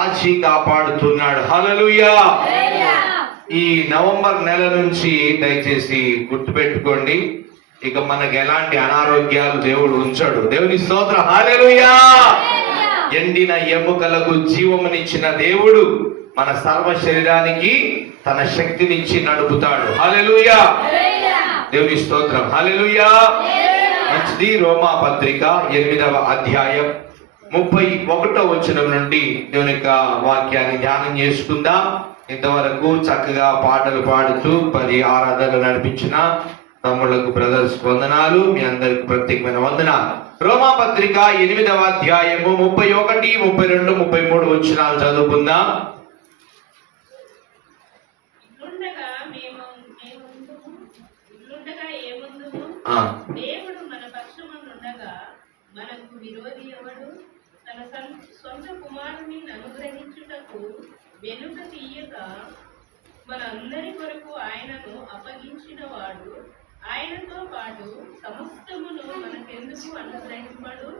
కాచి కాపాడుతున్నాడు. హల్లెలూయా. ఈ నవంబర్ నెల నుంచి దయచేసి గుర్తుపెట్టుకోండి, ఇక మనకు ఎలాంటి అనారోగ్యాలు దేవుడు ఉంచాడు. దేవుని స్తోత్రం. హల్లెలూయా. ఎండిన ఎముకలకు జీవమునిచ్చిన దేవుడు మన సర్వ శరీరానికి తన శక్తినిచ్చి నడుపుతాడు. హల్లెలూయా. దేవుని స్తోత్రం. హల్లెలూయా. మంచిది. రోమా పత్రిక 8వ అధ్యాయం 31వ వచనం నుండి దేవుని యొక్క వాక్యాన్ని ధ్యానం చేసుకుందాం. ఇంతవరకు చక్కగా పాటలు పాడుతూ 10 ఆరాధనలు నడిపించిన తమ్ముళ్లకు బ్రదర్స్ వందనాలు. మీ అందరికి ప్రత్యేకమైన వందనాలు. రోమా పత్రిక 8వ అధ్యాయము 31, 32, 33 వచనాలు చదువుకుందాం. దేవుడు మన పక్షమునుండగా మనకు విరోధి ఎవడు? తన సొంత కుమారుని అనుగ్రహించుటకు వెనుక తీయక మన అందరి కొరకు ఆయనను అప్పగించిన వాడు ఆయనతో పాటు సమస్తమును మనకెందుకు అనుగ్రహింపడు?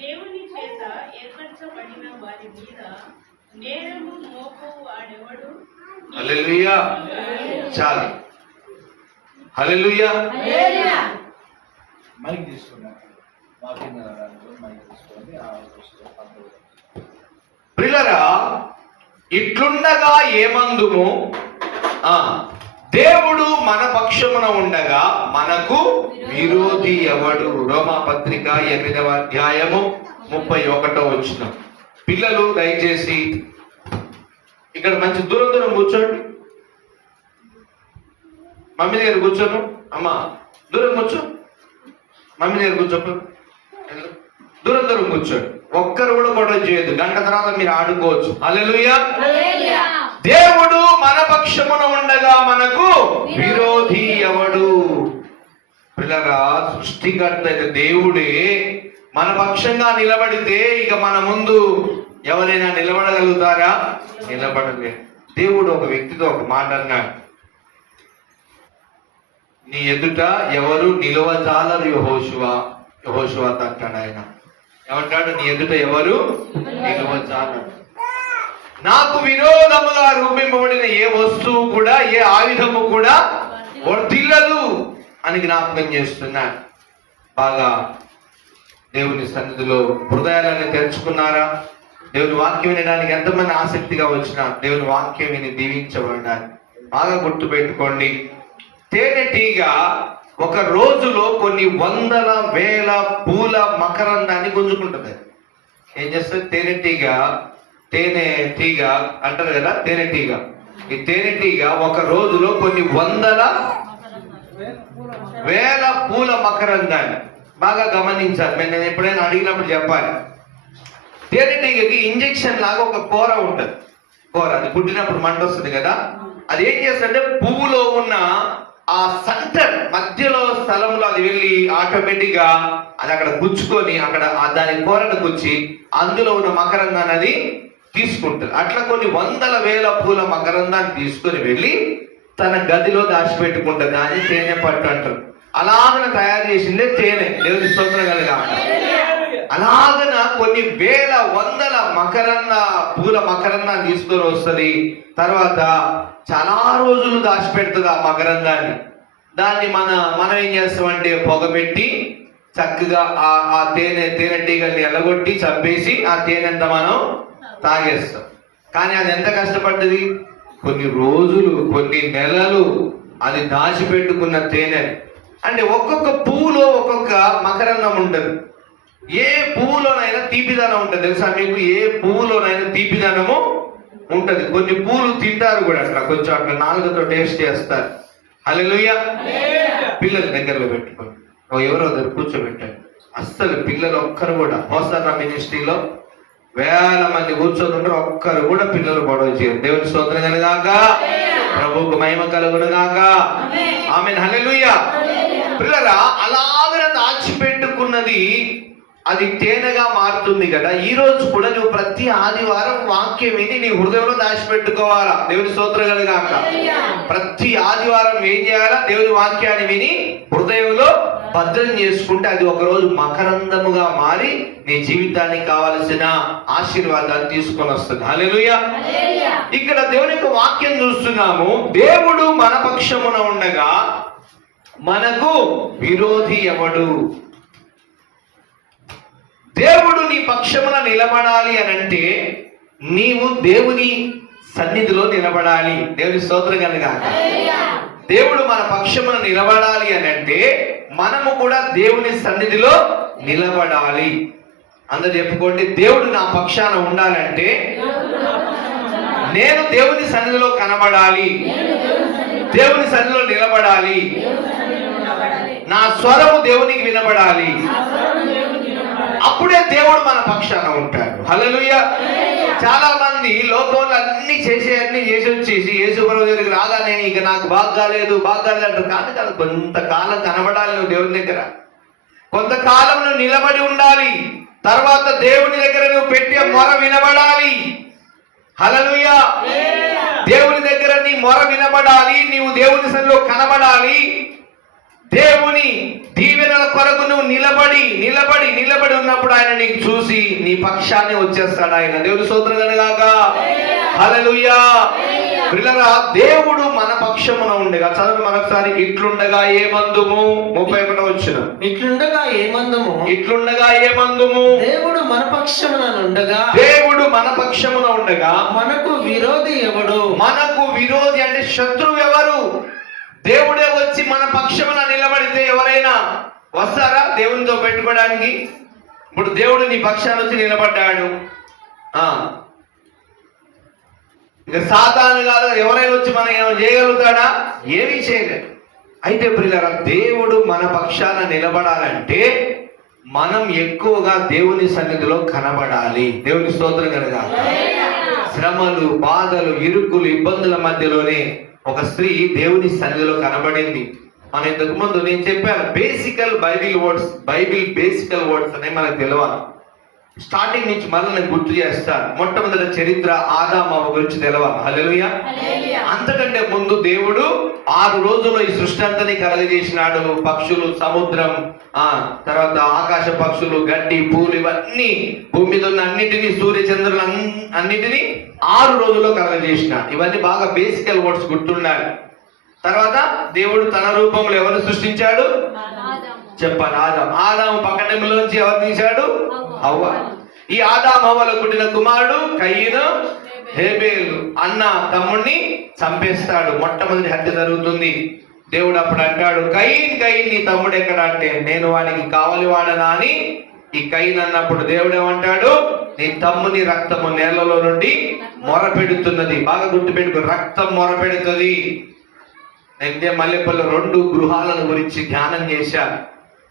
దేవుని చేత ఏర్పరచబడిన వారి మీద నేరము మోపు వాడెవడు? హల్లెలూయా. చాలు. హల్లెలూయా. మైక్ తీసుకున్నాం. ప్రియులారా, ఇట్లుండగా ఏమందుము? దేవుడు మన పక్షమున ఉండగా మనకు విరోధి ఎవడు? రోమా పత్రిక 8వ అధ్యాయము 31వ వచనం. పిల్లలు దయచేసి ఇక్కడ మంచి దూరం దూరం కూర్చోండి. మమ్మీ దగ్గర కూర్చోను. అమ్మా దూరం కూర్చో. మమ్మీ దగ్గర కూర్చోకు. దూరం దూరం కూర్చోండి. ఒక్కరు కూడా గొడవ చేయొద్దు. గంట తర్వాత మీరు ఆడుకోవచ్చు. హల్లెలూయా. దేవుడు మన పక్షమున ఉండగా మనకు విరోధి ఎవడు? పిల్లరా, సృష్టికర్త అయిన దేవుడే మన పక్షంగా నిలబడితే ఇక మన ముందు ఎవరైనా నిలబడగలుగుతారా? నిలబడలేదు. దేవుడు ఒక వ్యక్తితో ఒక మాట అన్నాడు, నీ ఎదుట ఎవరు నిలవజాలరు యెహోషువ అంటాడు. ఆయన ఏమంటాడు? నీ ఎదుట ఎవరు నిలవజాలరు. నాకు విరోధముగా రూపింపబడిన ఏ వస్తువు కూడా, ఏ ఆయుధము కూడా వర్ధిల్లదు అని జ్ఞాపకం చేస్తున్నాడు. బాగా దేవుని సన్నిధిలో హృదయాలను తెరుచుకున్నారా? దేవుని వాక్యం వినడానికి ఎంతమంది ఆసక్తిగా వచ్చినా దేవుని వాక్యం విని దీవించబడాలి. బాగా గుర్తు పెట్టుకోండి, తేనెటీగ ఒక రోజులో కొన్ని వందల వేల పూల మకరందాన్ని గుంజుకుంటుంది. ఏం చేస్తుంది? తేనెటీగ అంటారు కదా, తేనెటీగ. ఈ తేనెటీగ ఒక రోజులో కొన్ని వందల వేల పూల మకరందాన్ని బాగా గమనించాలి. నేను ఎప్పుడైనా అడిగినప్పుడు చెప్పాలి. తేనెటీగకి ఇంజెక్షన్ లాగా ఒక కూర ఉంటుంది. కూర అది పుట్టినప్పుడు మంట వస్తుంది కదా, అది ఏం చేస్తుందంటే పువ్వులో ఉన్న ఆ సెంటర్ మధ్యలో స్థలంలో అది వెళ్ళి ఆటోమేటిక్ గా అది అక్కడ గుచ్చుకొని అక్కడ దాని కూరను గుచ్చి అందులో ఉన్న మకరందాన్ని అది తీసుకుంటుంది. అట్లా కొన్ని వందల వేల పూల మకరందాన్ని తీసుకొని వెళ్ళి తన గదిలో దాచిపెట్టుకుంటుంది. దాన్ని తేనె పట్టు అంటారు. అలాగన తయారు చేసిందే తేనె. దేవుని స్తోత్రం కలుగా. అలాగన కొన్ని వేల వందల పూల మకరందాన్ని తీసుకొని వస్తుంది. తర్వాత చాలా రోజులు దాచిపెడుతుంది ఆ మకరందాన్ని. దాన్ని మనం ఏం చేస్తామంటే పొగబెట్టి చక్కగా ఆ తేనెటీగల్ని ఎల్లగొట్టి చంపేసి ఆ తేనెంతా మనం తాగేస్తాం. కానీ అది ఎంత కష్టపడ్డది? కొన్ని రోజులు, కొన్ని నెలలు అది దాచిపెట్టుకున్న తేనె. అంటే ఒక్కొక్క పువ్వులో ఒక్కొక్క మకరందం ఉంటుంది. ఏ పువ్వులోనైనా తీపిదనం ఉంటుంది. తెలుసా మీకు? ఏ పువ్వులోనైనా తీపిదనము ఉంటది. కొన్ని పూలు తింటారు కూడా, అట్లా కొంచెం అట్లా నాలుగుతో టేస్ట్ చేస్తారు. హల్లెలూయా. పిల్లలు దగ్గరలో పెట్టుకోండి. ఎవరో దగ్గర కూర్చోబెట్టండి. అస్సలు పిల్లలు ఒక్కరు కూడా, హోసన్న మినిస్ట్రీలో వేల మంది కూర్చోతుంటారు, ఒక్కరు కూడా పిల్లలు గొడవ చేయరు. దేవుని స్తోత్రం కలుగాక, ప్రభువుకు మహిమ కలుగునుగాక. ఆమేన్. హల్లెలూయా. పిల్లరా, అలాగనే దాచిపెట్టుకున్నది అది తేనెగా మారుతుంది కదా. ఈ రోజు కూడా నువ్వు ప్రతి ఆదివారం వాక్యం విని నీ హృదయంలో దాచిపెట్టుకోవాలా. దేవుని స్తోత్రం కలుగాక. ప్రతి ఆదివారం ఏం చేయాలా? దేవుని వాక్యాన్ని విని హృదయంలో భద్రం చేసుకుంటే అది ఒకరోజు మకరందముగా మారి నీ జీవితానికి కావలసిన ఆశీర్వాదాన్ని తీసుకొని వస్తుంది. హల్లెలూయా. ఇక్కడ దేవుని యొక్క వాక్యం చూస్తున్నాము. దేవుడు మన పక్షమున ఉండగా మనకు విరోధి ఎవడు? దేవుడు నీ పక్షమున నిలబడాలి అని అంటే నీవు దేవుని సన్నిధిలో నిలబడాలి. దేవుని స్తోత్రం కలుగాక. దేవుడు మన పక్షమున నిలబడాలి అని అంటే మనము కూడా దేవుని సన్నిధిలో నిలబడాలి. అందరూ చెప్పుకోండి, దేవుడు నా పక్షాన ఉండాలంటే నేను దేవుని సన్నిధిలో కనబడాలి, దేవుని సన్నిధిలో నిలబడాలి, నా స్వరము దేవునికి వినబడాలి. అప్పుడే దేవుడు మన పక్షాన ఉంటాడు. హల్లెలూయా. చాలా మంది లోకంలో అన్ని చేసి వచ్చేసి యేసు ప్రభువు దగ్గరికి రాగానే ఇక నాకు బాగాలేదు అంటారు. కాదు, కొంతకాలం కనబడాలి నువ్వు దేవుని దగ్గర, కొంతకాలం నువ్వు నిలబడి ఉండాలి. తర్వాత దేవుని దగ్గర నువ్వు పెట్టే మొర వినబడాలి. హల్లెలూయా. దేవుని దగ్గర నీ మొర వినబడాలి, నీవు దేవుని సన్నిధిలో కనబడాలి. దేవుని దీవెనల కొరకు నువ్వు నిలబడి ఉన్నప్పుడు ఆయన నీకు చూసి నీ పక్షాన్ని వచ్చేస్తాడు ఆయన. దేవుని స్తోత్రం కలుగాక. హల్లెలూయా. ప్రియులారా, దేవుడు మన పక్షమున ఉండగా, చదువు మరొకసారి, ఇట్లుండగా ఏమందుము? 31వ వచనం. ఇట్లుండగా ఏమందుము? దేవుడు మన పక్షమున ఉండగా మనకు విరోధి ఎవడు? మనకు విరోధి అంటే శత్రువు ఎవరు? దేవుడే వచ్చి మన పక్షమున నిలబడితే ఎవరైనా వస్తారా దేవునితో పెట్టుకోవడానికి? ఇప్పుడు దేవుడు నీ పక్షాన్ని వచ్చి నిలబడ్డాడు, ఇక సాతాను కాదు ఎవరైనా వచ్చి మనం ఏమైనా చేయగలుగుతాడా? ఏమీ చేయలేడు. అయితే ప్రియులారా, దేవుడు మన పక్షాన నిలబడాలంటే మనం ఎక్కువగా దేవుని సన్నిధిలో కనబడాలి. దేవుని స్తోత్రం కలగాలి. శ్రమలు, బాధలు, ఇరుకులు, ఇబ్బందుల మధ్యలోనే ఒక స్త్రీ దేవుని సన్నిధిలో కనబడింది. మనం ఇంతకు ముందు నేను చెప్పాను, బైబిల్ బేసికల్ వర్డ్స్ అనే మనకు తెలియాలి. స్టార్టింగ్ నుంచి మళ్ళీ నేను గుర్తు చేస్తాను. మొట్టమొదటి చరిత్ర ఆదాము అవ్వ గురించి తెలవాలి. హల్లెలూయా. అంతకంటే ముందు దేవుడు 6 రోజుల్లో ఈ సృష్టి అంతని కలగజేసినాడు. పక్షులు, సముద్రం, తర్వాత ఆకాశ పక్షులు, గడ్డి, పూలు, ఇవన్నీ భూమి మీద ఉన్న అన్నిటినీ, సూర్య చంద్రులు అన్నిటినీ 6 రోజుల్లో కలగజేసినాడు. ఇవన్నీ బాగా బేసికల్ వర్డ్స్ గుర్తుండాలి. తర్వాత దేవుడు తన రూపంలో ఎవరు సృష్టించాడు? చెప్పాలి, ఆదాము పక్కటంలోంచి ఎవరు తీశాడు? హవ్వ. ఈ ఆదాము హవ్వలో పుట్టిన కుమారుడు కయీను, హేబేలు. అన్న తమ్ముడిని చంపేస్తాడు. మొట్టమొదటి హత్య జరుగుతుంది. దేవుడు అప్పుడు అంటాడు, కయీన్ నీ తమ్ముడు ఎక్కడ? అంటే నేను వాడికి కావలి వాడనా అని ఈ కయీన్ అన్నప్పుడు దేవుడు ఏమంటాడు? నీ తమ్ముని రక్తము నేలలో నుండి మొరపెడుతున్నది. బాగా గుర్తుపెట్టుకో, రక్తం మొరపెడుతుంది. అయితే మల్లెపల్లి 2 గృహాలను గురించి ధ్యానం చేశా.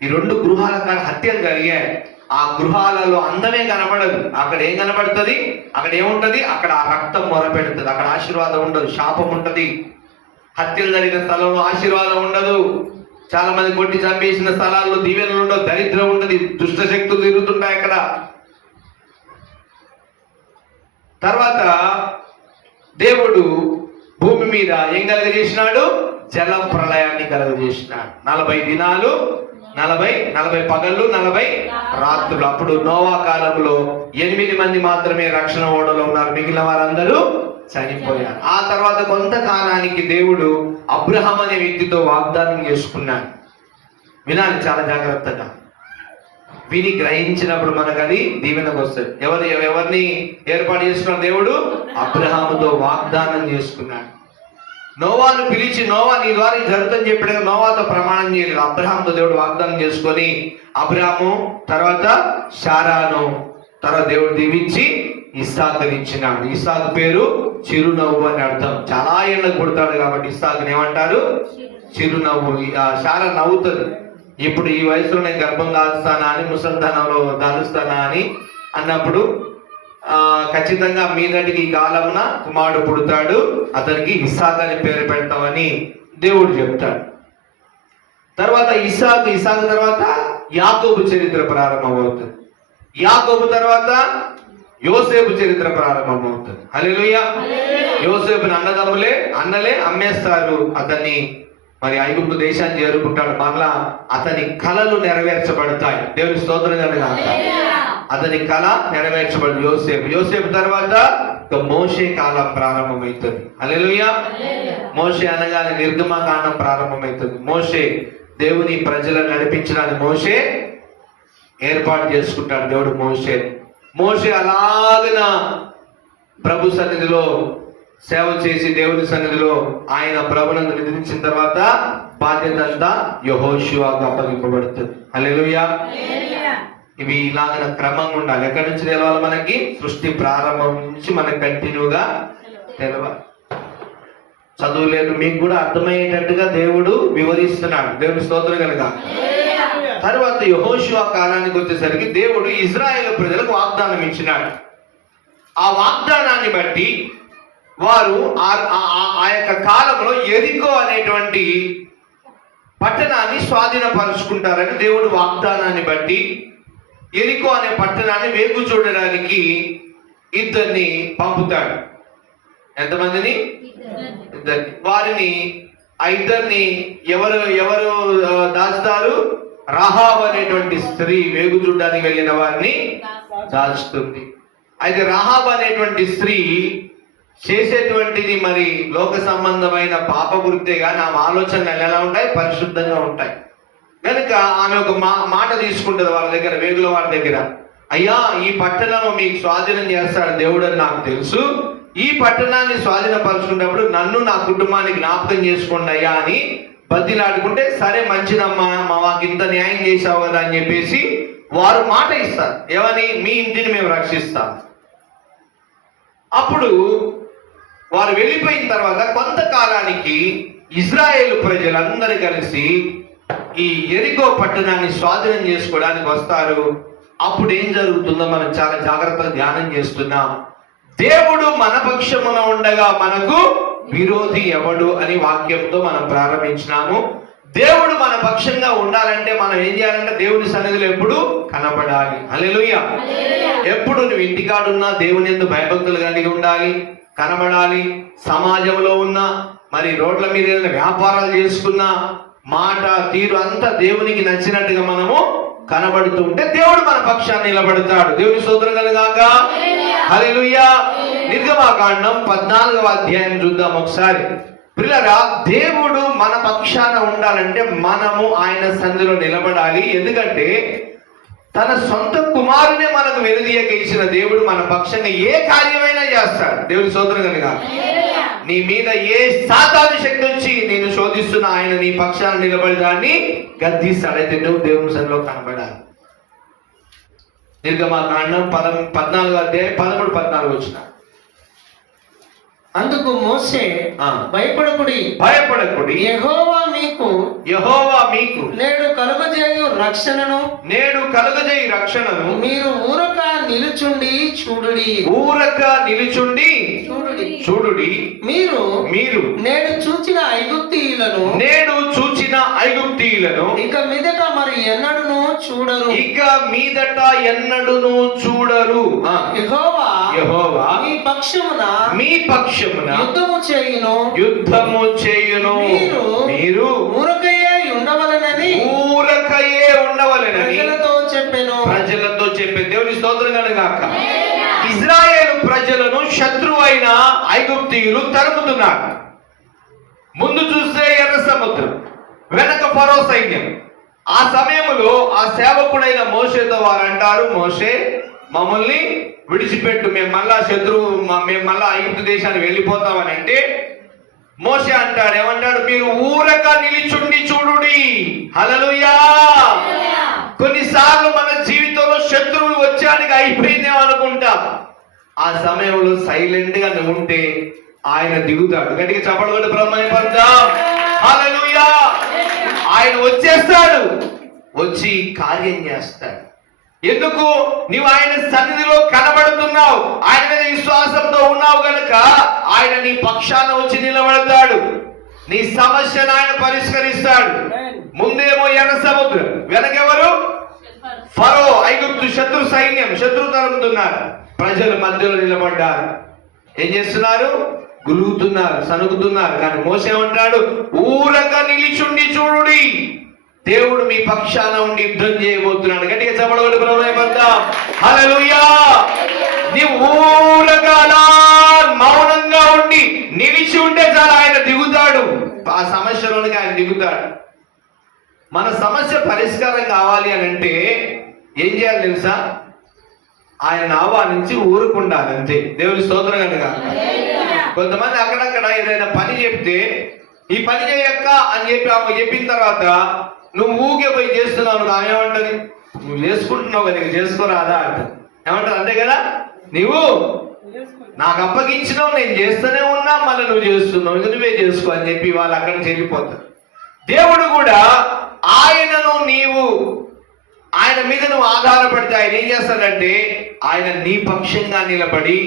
ఈ 2 గృహాల కాడ హత్యలు జరిగాయి. ఆ గృహాలలో అందమే కనబడదు. అక్కడ ఏం కనబడుతుంది? అక్కడ ఏముంటది? అక్కడ ఆ రక్తం మొరపెడుతుంది. అక్కడ ఆశీర్వాదం ఉండదు, శాపం ఉంటది. హత్యలు జరిగిన స్థలంలో ఆశీర్వాదం ఉండదు. చాలా మంది కొట్టి చంపేసిన స్థలాల్లో దీవెనలు ఉండవు, దరిద్రం ఉంటది, దుష్ట శక్తులు తిరుగుతుంటాయి అక్కడ. తర్వాత దేవుడు భూమి మీద ఏం కలుగజేసినాడు? జల ప్రళయాన్ని కలుగజేసినాడు. 40 దినాలు, 40 పగళ్ళు, 40 రాత్రులు. అప్పుడు నోవా కాలంలో 8 మంది మాత్రమే రక్షణ ఓడలో ఉన్నారు, మిగిలిన వారందరూ చనిపోయారు. ఆ తర్వాత కొంతకాలానికి దేవుడు అబ్రహాం అనే వ్యక్తితో వాగ్దానం చేసుకున్నాడు. వినాలి చాలా జాగ్రత్తగా. విని గ్రహించినప్పుడు మనకు అది దీవెనకు వస్తుంది. ఎవరిని ఏర్పాటు చేసుకున్న దేవుడు? అబ్రహాముతో వాగ్దానం చేసుకున్నాడు. నోవాను పిలిచి, నోవా నీ ద్వారా ఇది జరుగుతుందని చెప్పాడు. నోవాతో ప్రమాణం చేయలేదు. అబ్రహాంతో దేవుడు వాగ్దానం చేసుకొని అబ్రహాము తర్వాత శారాను తర్వాత దేవుడు దీవించి ఇస్సాకుని ఇచ్చినాడు. ఇస్సాకు పేరు చిరునవ్వు అని అర్థం. చాలా ఏళ్ళకు పుడతాడు కాబట్టి ఇస్సాకుని ఏమంటారు? చిరునవ్వు. శారా నవ్వుతుంది. ఇప్పుడు ఈ వయసులో నేను గర్భం దాల్స్తానా అని, ముసల్ధనంలో దాలుస్తానా అని అన్నప్పుడు ఖచ్చితంగా మీదటికి ఈ కాలమున కుమారుడు పుడతాడు, అతనికి ఇస్సాకు అని పేరు పెడతామని దేవుడు చెప్తాడు. తర్వాత ఇస్సాకు తర్వాత యాకోబు చరిత్ర ప్రారంభమవుతుంది. యాకోబు తర్వాత యోసేపు చరిత్ర ప్రారంభమవుతుంది. హల్లెలూయా. యోసేపుని అన్నలే అమ్మేస్తారు. అతన్ని మరి ఐగుప్తు దేశాన్ని చేరుకుంటాడు. మరలా అతని కళలు నెరవేర్చబడతాయి. దేవుని స్తోత్రం కలుగాక. అతని కళ నెరవేర్చబడి యోసేపు తర్వాత ఇక మోషే కాలం ప్రారంభమవుతుంది. హల్లెలూయా. మోషే అనగానే నిర్గమకాండం ప్రారంభమవుతుంది. మోషే దేవుని ప్రజలను నడిపించడానికి మోషే ఏర్పాటు చేసుకుంటాడు దేవుడు మోషే అలాగన ప్రభు సన్నిధిలో సేవ చేసి దేవుని సన్నిధిలో ఆయన ప్రభునందు నిద్రించిన తర్వాత బాధ్యత అంతా యెహోషువకు అప్పగింపబడుతుంది. హల్లెలూయా. ఇవి ఇలాగన క్రమంగా ఉండాలి. ఎక్కడి నుంచి తెలవాలి? మనకి సృష్టి ప్రారంభం నుంచి మనకు కంటిన్యూగా తెలవాలి. చదువు లేదు మీకు కూడా అర్థమయ్యేటట్టుగా దేవుడు వివరిస్తున్నాడు. దేవుని స్తోత్రం కలుగా. తర్వాత యెహోషువ కాలానికి వచ్చేసరికి దేవుడు ఇజ్రాయేలు ప్రజలకు వాగ్దానం ఇచ్చినాడు. ఆ వాగ్దానాన్ని బట్టి వారు ఆ యొక్క కాలంలో యెరికో అనేటువంటి పట్టణాన్ని స్వాధీనపరుచుకుంటారని దేవుడు వాగ్దానాన్ని బట్టి యెరికో అనే పట్టణాన్ని వేగు చూడడానికి ఇద్దరిని పంపుతాడు. ఎంతమందిని? ఇద్దరిని. వారిని ఆ ఇద్దరిని ఎవరు దాచుతారు? రాహాబు అనేటువంటి స్త్రీ వేగు చూడడానికి వెళ్ళిన వారిని దాచుతుంది. అయితే రాహాబు అనేటువంటి స్త్రీ చేసేటువంటిది మరి లోక సంబంధమైన పాప వృత్తే కానీ ఆమె ఆలోచనలు ఎలా ఉంటాయి? పరిశుద్ధంగా ఉంటాయి. కనుక ఆమె ఒక మాట తీసుకుంటుంది వాళ్ళ దగ్గర, వేగుల వారి దగ్గర. అయ్యా, ఈ పట్టణం మీకు స్వాధీనం చేస్తాడు దేవుడు అని నాకు తెలుసు. ఈ పట్టణాన్ని స్వాధీనపరుచుకున్నప్పుడు నన్ను నా కుటుంబాన్ని జ్ఞాపకం చేసుకోండి అయ్యా అని బతిలాడుకుంటే, సరే మంచిదమ్మా, మాకు ఇంత న్యాయం చేసావు కదా అని చెప్పేసి వారు మాట ఇస్తారు. ఏమని? మీ ఇంటిని మేము రక్షిస్తాం. అప్పుడు వారు వెళ్ళిపోయిన తర్వాత కొంతకాలానికి ఇజ్రాయేలు ప్రజలందరూ కలిసి ఈ యెరికో పట్టణాన్ని స్వాధీనం చేసుకోవడానికి వస్తారు. అప్పుడు ఏం జరుగుతుందో మనం చాలా జాగ్రత్తగా ధ్యానం చేస్తున్నాం. దేవుడు మన పక్షమున ఉండగా మనకు విరోధి ఎవడు అని వాక్యంతో మనం ప్రారంభించినాము. దేవుడు మన పక్షంగా ఉండాలంటే మనం ఏం చేయాలంటే దేవుని సన్నిధిలో ఎప్పుడు కనబడాలి. హల్లెలూయా. ఎప్పుడు నువ్వు ఇంటికాడున్నా దేవుని యందు భయభక్తులు కలిగి ఉండాలి, కనబడాలి. సమాజంలో ఉన్నా, మరి రోడ్ల మీద ఏదైనా వ్యాపారాలు చేసుకున్నా, మాట తీరు అంతా దేవునికి నచ్చినట్టుగా మనము కనబడుతూ ఉంటే దేవుడు మన పక్షాన్ని నిలబడతాడు. దేవుని స్తోత్రం కలుగాక. హల్లెలూయా. నిర్గమకాండం 14వ అధ్యాయం చూద్దాం ఒకసారి. ప్రియులారా, దేవుడు మన పక్షాన ఉండాలంటే మనము ఆయన సన్నిధిలో నిలబడాలి. ఎందుకంటే తన సొంత కుమారునే మనకు వెనుదీయక ఇచ్చిన దేవుడు మన పక్షంగా ఏ కార్యమైనా చేస్తాడు. దేవుని స్తోత్రం కలుగాక. నీ మీద ఏ సాతాను శక్తి వచ్చి నేను శోధిస్తున్న ఆయన నీ పక్షాన నిలబడి దాన్ని గద్దిస్తాడు. అయితే నువ్వు దేవుని సన్నిధిలో కనబడాలి. నిర్గమకాండం 14వ అధ్యాయం 13-14 వచ్చిన. అందుకు మోషే భయపడకుడి యెహోవా మీకు నేడు కలుగజేయు రక్షణను మీరు ఊరక నిలుచుండి చూడుడి. మీరు నేడు చూచిన ఐగుప్తీయులను ఇక మీదట ఎన్నడును చూడరు. యెహోవా మీ పక్షమున యుద్ధము చేయును. మీరు ఊరకయే ఉండవలెనని ప్రజలతో చెప్పాను. దేవుని స్తోత్రం కలుగాక. ఇజ్రాయేలు ప్రజలను శత్రువైన ఐగుప్తీయులు తరుముతున్నారు. ముందు చూస్తే ఎర్ర సముద్రం, వెనక ఫరో సైన్యం. ఆ సమయంలో ఆ సేవకుడైన మోషేతో వారు అంటారు, మోషే మమ్మల్ని విడిచిపెట్టు, మేము మళ్ళా ఐగుప్తు దేశాన్ని వెళ్ళిపోతామని అంటే మోషే అంటాడు, ఏమంటాడు? మీరు ఊరక నిలిచుండి చూడుడి. హల్లెలూయా. కొన్నిసార్లు మన జీవితంలో శత్రువులు వచ్చానికి అయిపోయిందేమో అనుకుంటాం. ఆ సమయంలో సైలెంట్ గా ఉంటే ఆయన దిగుతాడు. గట్టిగా చప్పట్లు కొట్టి బ్రహ్మని పడదాం. హల్లెలూయా. ఆయన వచ్చేస్తాడు, వచ్చి కార్యం చేస్తాడు. ఎందుకు? నీవు ఆయన సన్నిధిలో కనబడుతున్నావు, ఆయన మీద విశ్వాసంతో ఉన్నావు కనుక ఆయన నీ పక్షాన వచ్చి నిలబడతాడు. నీ సమస్యను ఆయన పరిష్కరిస్తాడు. ముందేమో ఎర్ర సముద్రం, వెనకెవరు? ఫరో ఐగుప్తు శత్రు సైన్యం శత్రు తరుముతున్నారు. ప్రజలు మధ్యలో నిలబడ్డారు. ఏం చేస్తున్నారు? గులుగుతున్నారు, సనుగుతున్నారు. కానీ మోసే ఏమంటాడు? ఊరక నిలిచుండి చూడుడి, దేవుడు మీ పక్షాన ఉండి యుద్ధం చేయబోతున్నాడు. గట్టిగా చెప్పడం ప్రభుత్వం. హల్లెలూయా. నీవు ఊరక అలా మౌనంగా ఉండి నిలిచి ఉంటే చాలు, ఆయన దిగుతాడు. ఆ సమస్యలోనికి ఆయన దిగుతాడు. మన సమస్య పరిష్కారం కావాలి అని అంటే ఏం చేయాలి తెలుసా? ఆయన ఆహ్వానించి ఊరుకుండాలి, అంతే. దేవుని స్తోత్రం కనుక. కొంతమంది అక్కడక్కడ ఏదైనా పని చెప్తే ఈ పని చేయక్క అని చెప్పి ఆమె చెప్పిన తర్వాత నువ్వు ఊకే పోయి చేస్తున్నావు. ఆమె ఏమంటది? నువ్వు చేసుకుంటున్నావు కదా, చేసుకోరాదా అంట. ఏమంటారు? అంతే కదా, నువ్వు నాకు అప్పగించినావు, నేను చేస్తూనే ఉన్నా, మళ్ళీ నువ్వు చేస్తున్నావు, నువ్వే చేసుకో అని చెప్పి వాళ్ళు అక్కడి నుంచి వెళ్ళిపోతారు. దేవుడు కూడా ఆయన మీద నువ్వు ఆధారపడితే ఆయన ఏం చేస్తాడంటే ఆయన నీ పక్షంగా నిలబడి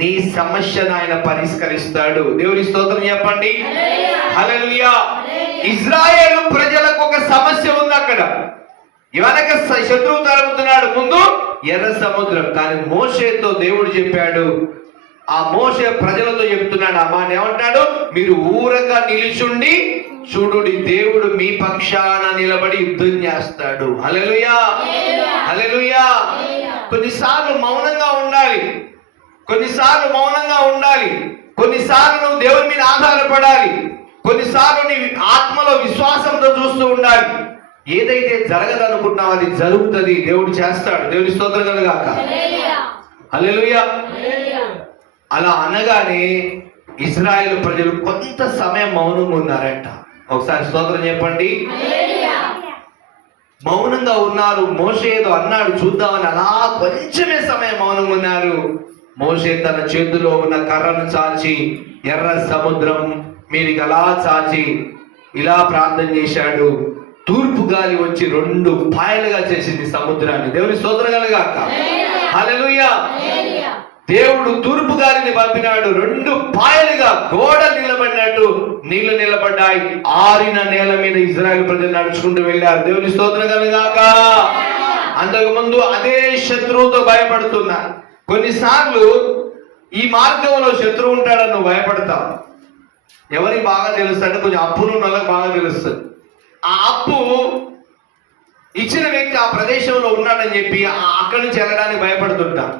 నీ సమస్యను ఆయన పరిష్కరిస్తాడు. దేవుని స్తోత్రం చెప్పండి. హల్లెలూయా. ఇజ్రాయేలు ప్రజలకు ఒక సమస్య ఉంది అక్కడ. వెనక శత్రువు తరుముతున్నాడు, ముందు ఎర్ర సముద్రం. కానీ మోషేతో దేవుడు చెప్పాడు, ఆ మోషే ప్రజలతో చెప్తున్నాడు ఆ మాట. ఏమంటాడు? మీరు ఊరగా నిలిచుండి చూడుడి, దేవుడు మీ పక్షాన నిలబడి యుద్ధం చేస్తాడు. హల్లెలూయా, హల్లెలూయా. కొన్నిసార్లు మౌనంగా ఉండాలి, కొన్నిసార్లు మౌనంగా ఉండాలి, కొన్నిసార్లు నువ్వు దేవుని మీద ఆధారపడాలి, కొన్నిసార్లు నీ ఆత్మలో విశ్వాసంతో చూస్తూ ఉండాలి. ఏదైతే జరగదనుకుంటున్నావు అది జరుగుతుంది, దేవుడు చేస్తాడు. దేవుని స్తోత్రం కలుగాక. హల్లెలూయా. అలా అనగానే ఇజ్రాయేలు ప్రజలు కొంత సమయం మౌనంగా ఉన్నారంట. ఒకసారి స్తోత్రం చెప్పండి. మౌనంగా ఉన్నారు. మోషే ఏదో అన్నాడు చూద్దామని అలా కొంచెమే సమయం మౌనంగా ఉన్నారు. మోషే తన చేతిలో ఉన్న కర్రను చాచి ఎర్ర సముద్రం మీదికి అలా చాచి ఇలా ప్రార్థన చేశాడు. తూర్పు గాలి వచ్చి 2 పాయలుగా చేసింది సముద్రాన్ని. దేవుని స్తోత్రం కలుగాక. హల్లెలూయా. దేవుడు తూర్పు గాలిని పంపినాడు. 2 పాయలుగా గోడ నిలబడినట్టు నీళ్లు నిలబడ్డాయి. ఆరిన నేల మీద ఇజ్రాయెల్ ప్రజలు నడుచుకుంటూ వెళ్ళారు. దేవుని స్తోత్రం కలుగాక. అంతకు ముందు అదే శత్రువుతో భయపడుతున్నారు. కొన్నిసార్లు ఈ మార్గంలో శత్రువు ఉంటాడని నువ్వు భయపడతావు. ఎవరికి బాగా తెలుస్తుంది? కొంచెం అప్పులు ఉన్న వాళ్ళకి బాగా తెలుస్తుంది. ఆ అప్పు ఇచ్చిన వ్యక్తి ఆ ప్రదేశంలో ఉన్నాడని చెప్పి అక్కడి నుంచి వెళ్ళడానికి భయపడుతుంటాం.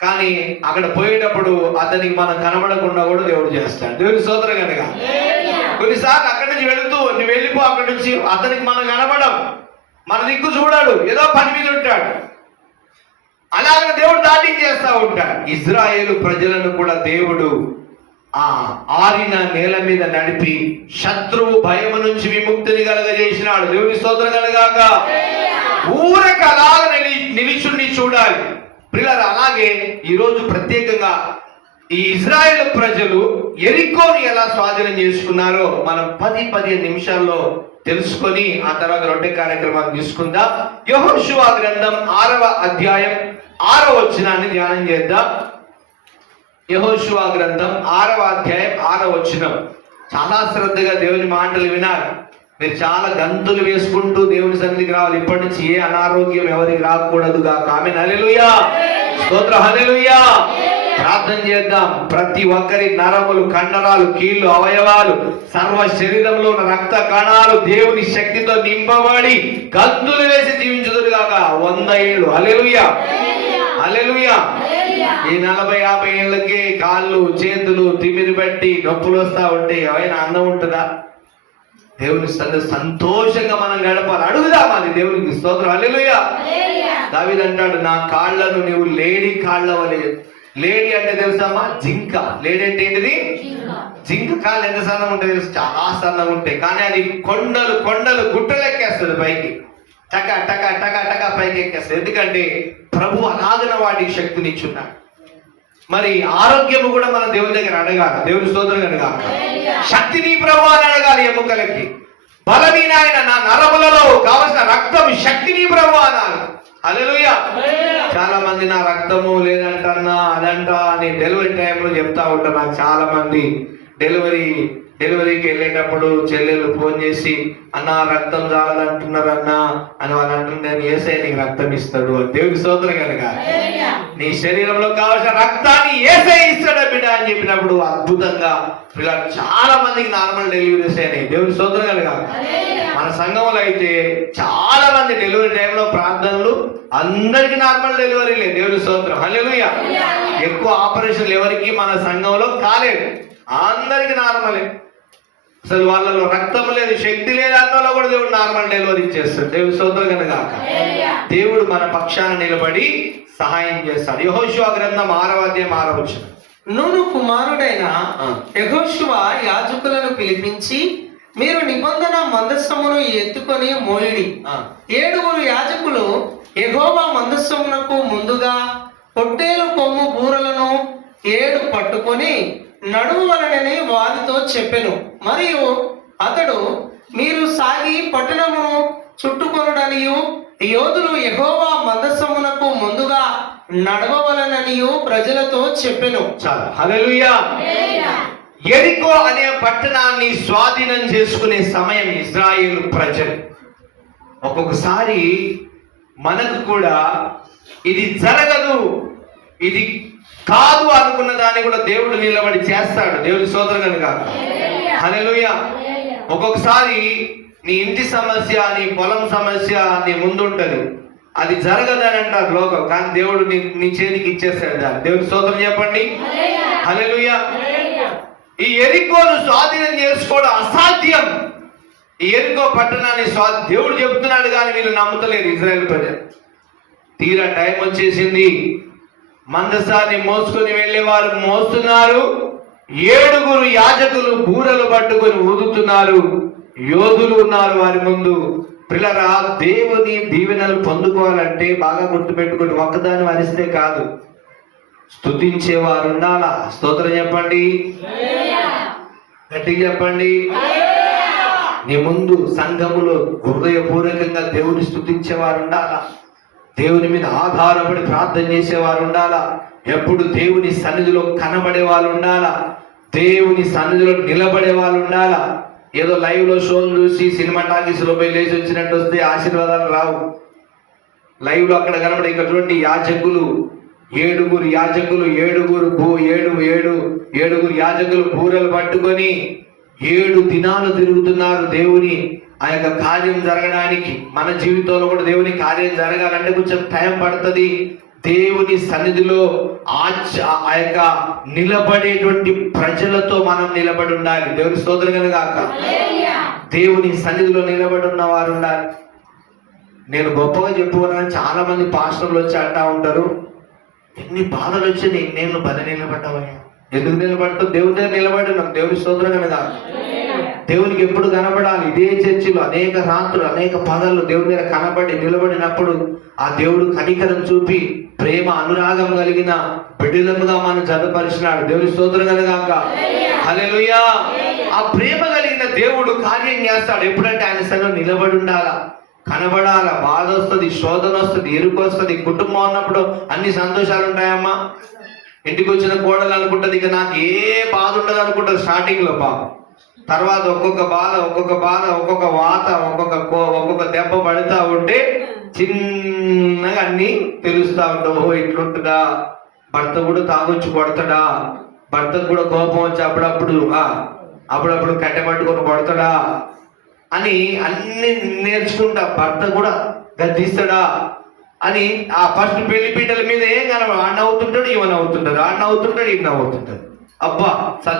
కానీ అక్కడ పోయేటప్పుడు అతనికి మనం కనబడకుండా కూడా దేవుడు చేస్తాడు. దేవుని స్తోత్రం కనుక. కొన్నిసార్లు అక్కడి నుంచి వెళుతూ నువ్వు వెళ్ళిపో, అక్కడి నుంచి అతనికి మనం కనబడం, మన దిక్కు చూడాడు, ఏదో పని మీద ఉంటాడు. అలాగే దేవుడు దాటించేస్తా ఉంటాడు. ఇజ్రాయేలు ప్రజలను కూడా దేవుడు ఆ ఆరిన నేల మీద నడిపి శత్రువు భయము నుంచి విముక్తిని కలగజేసినాడు. దేవుని స్తోత్రం కలగాక. ఊరక అలాగ నిలిచుండి చూడాలి. ప్రియులారా, అలాగే ఈరోజు ప్రత్యేకంగా ఈ ఇజ్రాయేలు ప్రజలు యెరికోను ఎలా స్వాధీనం చేసుకున్నారో మనం 10-15 నిమిషాల్లో తెలుసుకొని ఆ తర్వాత రొట్టె కార్యక్రమాన్ని తీసుకుందాం. యెహోషువ గ్రంథం 6వ అధ్యాయం 6వ వచనాన్ని ధ్యానం చేద్దాం. యెహోషువ గ్రంథం 6వ అధ్యాయం 6వ వచనం. చాలా శ్రద్ధగా దేవుని మాటలు వినాలి. మీరు చాలా గంతులు వేసుకుంటూ దేవుని సన్నిధికి రావాలి. ఇప్పటి నుంచి ఏ అనారోగ్యం ఎవరికి రాకూడదు గాక. ఆమేన్. హల్లెలూయా. స్తోత్రం. హల్లెలూయా. ప్రార్థన చేద్దాం. ప్రతి ఒక్కరి నరములు, కండరాలు, కీళ్లు, అవయవాలు, సర్వ శరీరంలో ఉన్న రక్త కణాలు దేవుని శక్తితో నింపబడి గంతులు వేసి జీవించుదురు గాక 100 ఏళ్ళు. హల్లెలూయా, హల్లెలూయా. ఈ 40-50 ఏళ్ళకి కాళ్ళు చేతులు తిమిరి పెట్టి నొప్పులు వస్తా ఉంటే ఏమైనా అందం ఉంటుందా? దేవుని సంతోషంగా మనం గడపాలి. అడుగుదాం అది దేవునికి. స్తోత్రం. హల్లెలూయా. దావీదు అంటాడు, నా కాళ్ళను నీవు లేడి కాళ్ళ వలె. లేడి అంటే తెలుసామా? జింక. లేడి అంటే ఏంటిది? జింక కాళ్ళు ఎంత సన్నం ఉంటాయి తెలుసు? చాలా సన్నం ఉంటాయి. కానీ అది కొండలు కొండలు గుట్టలు ఎక్కేస్తుంది పైకి. టక టక టక టక పైకి ఎక్కేస్తుంది. ఎందుకంటే ప్రభు అలాగిన వాటికి శక్తినిచ్చున్నాడు. మరి ఆరోగ్యము కూడా మనం దేవుని దగ్గర అడగాలి. దేవుని స్తోత్రం కనుక. శక్తిని ప్రభు అని అడగాలి. ఎముకలకి బలమైన ఆయన నా నరములలో కావలసిన రక్తం శక్తిని ప్రభు అనాలి. హల్లెలూయా. చాలా మంది నా రక్తము లేదంటన్నా అదంట అని డెలివరీ టైంలో చెప్తా ఉంటారు. నాకు చాలా మంది డెలివరీ డెలివరీకి వెళ్ళేటప్పుడు చెల్లెళ్ళు ఫోన్ చేసి అన్న రక్తం చాలంటున్నారు అన్న అని వాళ్ళు అంటున్నారు, నేను ఏసై నీకు రక్తం ఇస్తాడు. దేవుడి స్తోత్రం కనుక నీ శరీరంలో కావాల్సిన రక్తాన్ని ఏసై ఇస్తాడు బిడ్డ అని చెప్పినప్పుడు అద్భుతంగా పిల్లలు చాలా మందికి నార్మల్ డెలివరీస్ అయినాయి. దేవుడి స్తోత్రం కనుక మన సంఘంలో అయితే చాలా మంది డెలివరీ టైంలో ప్రార్థనలు, అందరికి నార్మల్ డెలివరీలే. దేవుడి స్తోత్రం హల్లెలూయా. ఎక్కువ ఆపరేషన్లు ఎవరికి మన సంఘంలో కాలేదు, అందరికి నార్మలే. అసలు వాళ్ళలో రక్తం లేదు, శక్తి లేదు అన్నలో కూడా దేవుడు నార్మల్ డెలివరీ ఇచ్చేస్తాడు. దేవుడు స్తోత్రం కనుక దేవుడు మన పక్షాన నిలబడి సహాయం చేస్తాడు. యెహోషువ గ్రంథం 6వ అధ్యాయం 6వ వచనం. నూను కుమారుడైన యెహోషువ యాజకులను పిలిపించి, మీరు నిబంధన మందస్సమును ఎత్తుకొని మోయిడి. 7 యాజకులు యెహోవా మందస్సమునకు ముందుగా పొట్టేలు కొమ్ము బూరలను 7 పట్టుకొని నడువవలనని వారితో చెప్పెను. మరియు అతడు, మీరు సాగి పట్టణమును చుట్టుకొనుడనియు యోధులు యెహోవా మందస్సమునకు ముందుగా నడవవలననియు ప్రజలతో చెప్పెను. చాలు హల్లెలూయా. యెరికో అనే పట్టణాన్ని స్వాధీనం చేసుకునే సమయం ఇజ్రాయేలు ప్రజలు. ఒక్కొక్కసారి మనకు కూడా ఇది జరగదు, ఇది కాదు అనుకున్న దాన్ని కూడా దేవుడు నిలబడి చేస్తాడు. దేవుడి స్తోత్రం కనుక హల్లెలూయా. ఒక్కొక్కసారి నీ ఇంటి సమస్య, నీ పొలం సమస్య నీ ముందుంటది, అది జరగదని అంటారు లోకం, కానీ దేవుడు నీ చేతికి ఇచ్చేస్తాడు దాన్ని. దేవుడి స్తోత్రం చెప్పండి హల్లెలూయా. ఈ యెరికోను స్వాధీనం చేసుకోవడం అసాధ్యం. ఈ యెరికో పట్టణాన్ని దేవుడు చెప్తున్నాడు కానీ వీళ్ళు నమ్ముతలేరు ఇజ్రాయెల్ ప్రజలు. తీరా టైం వచ్చేసింది, మందసాన్ని మోసుకొని వెళ్ళేవారు మోస్తున్నారు, 7 యాజకులు బూరలు పట్టుకొని ఊదుతున్నారు, యోధులు ఉన్నారు వారి ముందు. పిల్లరా, దేవుని దీవెనలు పొందుకోవాలంటే బాగా గుర్తుపెట్టుకుని ఒక్కదాన్ని వరిస్తే కాదు, స్తుతించేవారు ఉండాలా. స్తోత్రం చెప్పండి, గట్టిగా చెప్పండి. నీ ముందు సంఘములో హృదయపూర్వకంగా దేవుని స్తుతించేవారు ఉండాలా, దేవుని మీద ఆధారపడి ప్రార్థన చేసేవారు ఉండాలా, ఎప్పుడు దేవుని సన్నిధిలో కనబడే వాళ్ళు ఉండాలా, దేవుని సన్నిధిలో నిలబడే వాళ్ళు ఉండాలా. ఏదో లైవ్ లో షోలు చూసి సినిమా టాకీస్ లో పోయి లేచి వచ్చినట్టు వస్తే ఆశీర్వాదాలు రావు. లైవ్ లో అక్కడ కనబడే ఇక్కడ చూడండి, యాజకులు 7 యాజకులు 7 యాజకులు బూరలు పట్టుకొని 7 దినాలు తిరుగుతున్నారు దేవుని ఆ యొక్క కార్యం జరగడానికి. మన జీవితంలో కూడా దేవుని కార్యం జరగాలంటే కొంచెం టైం పడుతుంది. దేవుని సన్నిధిలో ఆ యొక్క నిలబడేటువంటి ప్రజలతో మనం నిలబడి ఉండాలి. దేవుని స్తోత్రం కనుగాక. దేవుని సన్నిధిలో నిలబడి ఉన్న వారు ఉండాలి. నేను గొప్పగా చెప్పుకున్నాను, చాలా మంది పాస్టర్లు వచ్చి అంటా ఉంటారు, ఎన్ని బాధలు వచ్చి నేను బలి నిలబడ్డావయ్యా. ఎందుకు నిలబడతావు? దేవుని దగ్గర నిలబడినాం. దేవుని స్తోత్రం కనుక దేవునికి ఎప్పుడు కనబడాలి. ఇదే చర్చిలో అనేక రాత్రులు అనేక పగళ్ళు దేవుని దగ్గర కనబడి నిలబడినప్పుడు ఆ దేవుడు కనికరం చూపి ప్రేమ అనురాగం కలిగిన బిడ్డలముగా మనం జతపరిచినాడు. దేవుని స్తోత్రం కనుగాక హల్లెలూయా. ఆ ప్రేమ కలిగిన దేవుడు కార్యం చేస్తాడు. ఎప్పుడంటే ఆయన సన్నిధిలో నిలబడి ఉండాలా, కనబడాలా. బాధ వస్తుంది, శోధన వస్తుంది, ఎరుకు వస్తుంది. కుటుంబం ఉన్నప్పుడు అన్ని సంతోషాలు ఉంటాయమ్మా. ఇంటికి వచ్చిన కోడలు అనుకుంటది ఇక నాకు ఏ బాధ ఉండదు అనుకుంటది స్టార్టింగ్ లో. పాపం తర్వాత ఒక్కొక్క బాధ ఒక్కొక్క వాత ఒక్కొక్క దెబ్బ పడుతూ ఉంటే చిన్నగా అన్ని తెలుస్తా ఉంటావు. ఓహో ఇట్లుంటుందా, భర్త కూడా తాగొచ్చి కొడతాడా, భర్తకు కూడా కోపం వచ్చి అప్పుడప్పుడు కట్టెపట్టుకొని కొడతాడా అని అన్ని నేర్చుకుంటా. భర్త కూడా గద్దిస్తాడా అని ఆ ఫస్ట్ పెళ్లి పీటల మీద ఏం కనబడు, ఆడ నవ్వుతుంటాడు, ఈమె నవ్వుతుంటాడు, ఆడ నవ్వుతుంటాడు, ఈమె నవ్వుతుంటాడు. అబ్బా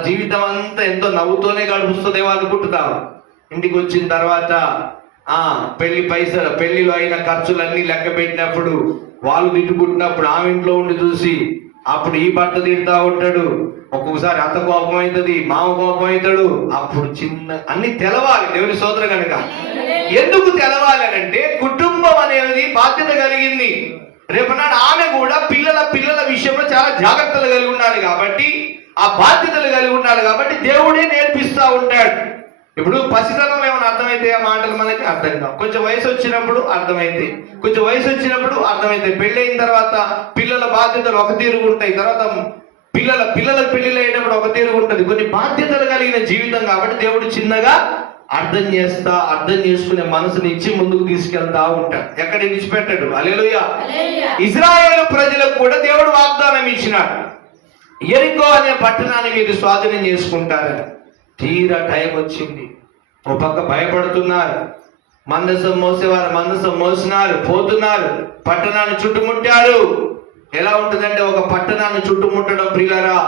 జీవితం అంతా ఎంతో నవ్వుతోనే గడుపుస్తుందేమో అనుకుంటున్నావు. ఇంటికి వచ్చిన తర్వాత పెళ్లి పైసలు, పెళ్లిలో అయిన ఖర్చులన్నీ లెక్క పెట్టినప్పుడు, వాళ్ళు తిట్టుకుంటున్నప్పుడు ఆమె ఇంట్లో ఉండి చూసి అప్పుడు ఈ భర్త తింటా ఉంటాడు. ఒక్కొక్కసారి అత్త కోపం అవుతుంది, మామ కోపం అవుతాడు. అప్పుడు అన్ని తెలవాలి. దేవుని స్తోత్రం కనుక ఎందుకు తెలవాలి అంటే కుటుంబం అనేది బాధ్యత కలిగింది. రేపనాడు ఆమె కూడా పిల్లల విషయంలో చాలా జాగ్రత్తలు కలిగి ఉండాలి. కాబట్టి ఆ బాధ్యతలు కలిగి ఉండాలి. కాబట్టి దేవుడే నేర్పిస్తా ఉంటాడు. ఇప్పుడు పసితనం ఏమైనా అర్థమైతే ఆ మాటలు మనకి అర్థం కావు. కొంచెం వయసు వచ్చినప్పుడు అర్థమైంది, కొంచెం వయసు వచ్చినప్పుడు అర్థమైంది. పెళ్ళి అయిన తర్వాత పిల్లల బాధ్యతలు ఒక తీరుగా ఉంటాయి. తర్వాత పిల్లల పెళ్లిళ్ళు అయ్యేటప్పుడు వచ్చినప్పుడు ఒక తీరు ఉంటుంది. కొన్ని బాధ్యతలు కలిగిన జీవితం కాబట్టి దేవుడు చిన్నగా అర్థం చేసుకునే మనసుని ఇచ్చి ముందుకు తీసుకెళ్తా ఉంటాడు. ఎక్కడ విడిచిపెట్టాడు. హల్లెలూయా. ఇశ్రాయేలు ప్రజలకు కూడా దేవుడు వాగ్దానం ఇచ్చినాడు, యెరికో అనే పట్టణాన్ని మీరు స్వాధీనం చేసుకుంటారని. తీరా టైం వచ్చింది. ఓ పక్క భయపడుతున్నారు, మందసం మోసేవారు మందసం మోసినారు, పోతున్నారు, పట్టణాన్ని చుట్టుముట్టారు. ఎలా ఉంటుందంటే ఒక పట్టణాన్ని చుట్టుముట్టడం ప్రియులారా,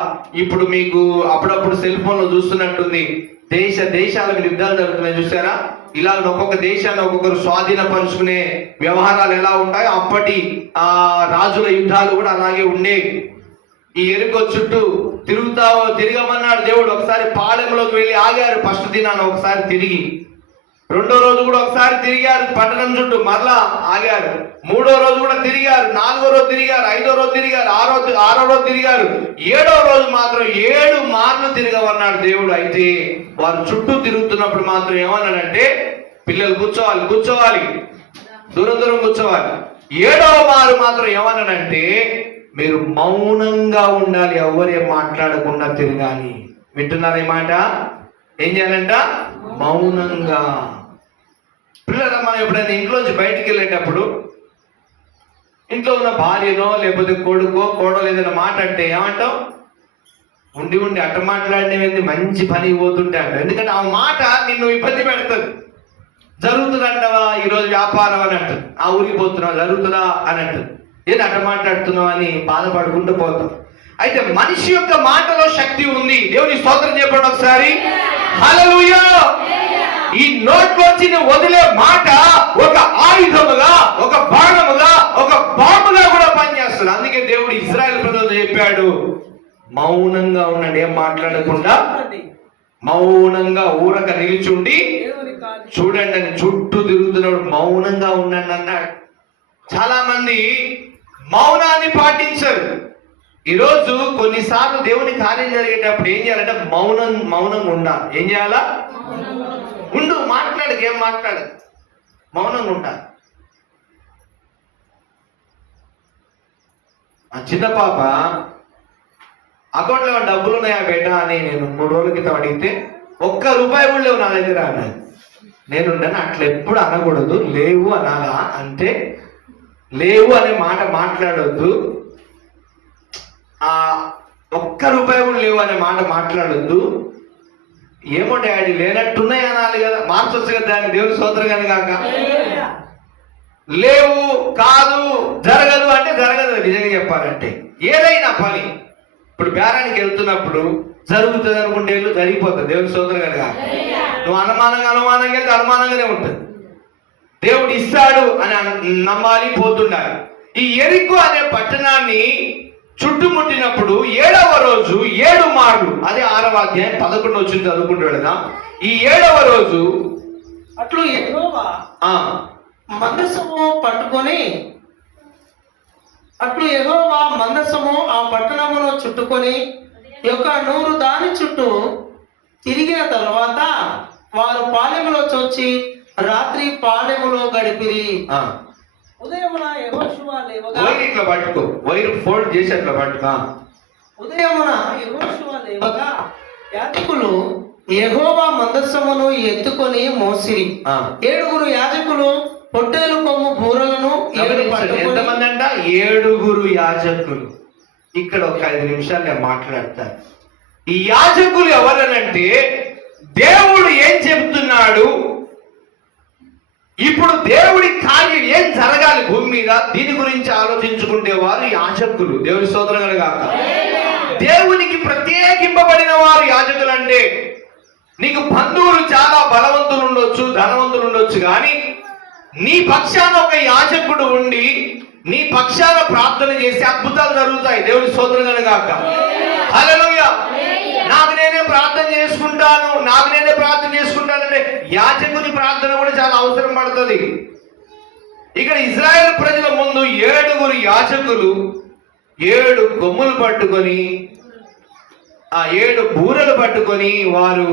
ఇప్పుడు మీకు అప్పుడప్పుడు సెల్ ఫోన్ లో చూస్తున్నట్టుంది. దేశాల మీద యుద్ధాలు జరుగుతున్నాయి చూసారా. ఇలా ఒక్కొక్క దేశాన్ని ఒక్కొక్కరు స్వాధీనపరుచుకునే వ్యవహారాలు ఎలా ఉంటాయో అప్పటి రాజుల యుద్ధాలు కూడా అలాగే ఉండేవి. ఈ యెరికో చుట్టూ తిరగమన్నాడు దేవుడు. ఒకసారి పాళెంలోకి వెళ్ళి ఆగారు. ఫస్ట్ దినాన ఒకసారి తిరిగి, రెండో రోజు కూడా ఒకసారి తిరిగారు పట్టణం చుట్టూ, మరలా ఆగారు. మూడో రోజు కూడా తిరిగారు, నాలుగో రోజు తిరిగారు, ఐదో రోజు తిరిగారు, ఆరో రోజు తిరిగారు. ఏడో రోజు మాత్రం 7 మార్లు తిరగమన్నాడు దేవుడు. అయితే వారు చుట్టూ తిరుగుతున్నప్పుడు మాత్రం ఏమన్నాడంటే, పిల్లలు కూర్చోవాలి, దూరం కూర్చోవాలి. 7వ మారు మాత్రం ఏమన్నాడంటే, మీరు మౌనంగా ఉండాలి, ఎవరేం మాట్లాడకుండా తిరగాలి. వింటున్నారా ఈ మాట? ఏం చేయాలంట? మౌనంగా. పిల్లల మనం ఎప్పుడైనా ఇంట్లోంచి బయటికి వెళ్ళేటప్పుడు ఇంట్లో ఉన్న భార్యనో లేకపోతే కొడుకో కోడలో ఏదైనా మాట అంటే ఏమంటాం? ఉండి అట్ట మాట్లాడినవి మంచి పనికి పోతుంటే అంట. ఎందుకంటే ఆ మాట నిన్ను ఇబ్బంది పెడుతుంది. జరుగుతుందంటవా ఈరోజు వ్యాపారం అని అంటుంది, ఆ ఊరికి పోతున్నావు జరుగుతుందా అని అంటుంది. ఏది అట్ట మాట్లాడుతున్నావు అని బాధపడుకుంటూ పోతాం. అయితే మనిషి యొక్క మాటలో శక్తి ఉంది. దేవుని స్తోత్రం చెప్పండి ఒకసారి. హల్లెలూయా. ఈ నోట్లోంచి వదిలే మాట ఒక ఆయుధముగా, ఒక బాణముగా, ఒక బాంబుగా కూడా పనిచేస్తుంది. అందుకే దేవుడు ఇశ్రాయేలు ప్రజలతో చెప్పాడు, మౌనంగా ఉండండి, ఏం మాట్లాడకుండా మౌనంగా ఊరక నిలిచుండి చూడండి అని. చుట్టూ తిరుగుతున్నప్పుడు మౌనంగా ఉండండి అన్నాడు. చాలా మంది మౌనాన్ని పాటించరు. ఈరోజు కొన్నిసార్లు దేవుని కార్యం జరిగేటప్పుడు ఏం చేయాలంటే మౌనంగా ఉండాలి. ఏం చేయాలా? మాట్లాడక, ఏం మాట్లాడదు, మౌనంగా ఉండాలి. ఆ చిన్న పాప అకౌంట్లో డబ్బులు ఉన్నాయా బేటా అని నేను 3 రోజుల క్రితం అడిగితే, ₹1 కూడా లేవు నా దగ్గర అన్నది. నేనుండను, అట్లా ఎప్పుడు అనకూడదు. లేవు అనాలా అంటే, లేవు అనే మాట మాట్లాడొద్దు. ₹1 కూడా లేవు అనే మాట మాట్లాడొద్దు. ఏమో డాడీ లేనట్టున్నాయి అనాలి కదా, మార్చొచ్చు కదా దాన్ని. దేవుని స్తోత్రం కానీ కాక. లేవు, కాదు, జరగదు అంటే జరగదు. నిజంగా చెప్పాలంటే ఏదైనా పని ఇప్పుడు బేరానికి వెళ్తున్నప్పుడు జరుగుతుంది అనుకుంటే జరిగిపోతుంది. దేవుని స్తోత్రం కానీ కాక. నువ్వు అనుమానంగా వెళ్తే అనుమానంగానే ఉంటుంది. దేవుడు ఇస్తాడు అని నమ్మాలి, పోతుండాలి. ఈ యెరికో అనే పట్టణాన్ని చుట్టుముట్టినప్పుడు 7వ రోజు 7 మార్లు, అదే 6వ అధ్యాయం 11 వచ్చింది, చదువుకుంటూ వెళదాం. ఈ 7వ రోజు అట్లు యెహోవా మందసము ఆ పట్టణమును చుట్టుకొని యొక్క 100 దాని చుట్టూ తిరిగిన తర్వాత వారు పాలెములో చొచ్చి రాత్రి పాలెములో గడిపిరి. ఉదయమున యెహోషువ లేవగా, ఇట్లా పట్టుకో, వైర్ ఫోల్డ్ చేసి అట్లా పట్టుకో. ఉదయమున యెహోషువ లేవగా యాజకులు యెహోవా మందసమును ఎత్తుకొని మోసిరి. 7 యాజకులు పొట్టేలు కొమ్ము బూరలను ఎంతమంది అంట? 7 యాజకులు. ఇక్కడ ఒక 5 నిమిషాలు నేను మాట్లాడతాను. ఈ యాజకులు ఎవరనంటే, దేవుడు ఏం చెప్తున్నాడు, ఇప్పుడు దేవుడి కార్యం ఏం జరగాలి భూమి మీద, దీని గురించి ఆలోచించుకుంటే వారు యాజకులు. దేవుని స్తోత్రం కాక. దేవునికి ప్రత్యేకింపబడిన వారు యాజకులు. అంటే నీకు బంధువులు చాలా బలవంతులు ఉండొచ్చు, ధనవంతులు ఉండొచ్చు, కానీ నీ పక్షాన ఒక యాజకుడు ఉండి నీ పక్షాన ప్రార్థన చేసి అద్భుతాలు జరుగుతాయి. దేవుని స్తోత్రం కాక. హల్లెలూయా. నాకు నేనే ప్రార్థన చేసుకుంటానంటే యాజకుని ప్రార్థన కూడా చాలా అవసరం పడుతుంది. ఇక్కడ ఇశ్రాయేలు ప్రజల ముందు 7 యాజకులు 7 కొమ్ములు పట్టుకొని, ఆ 7 బూరలు పట్టుకొని వారు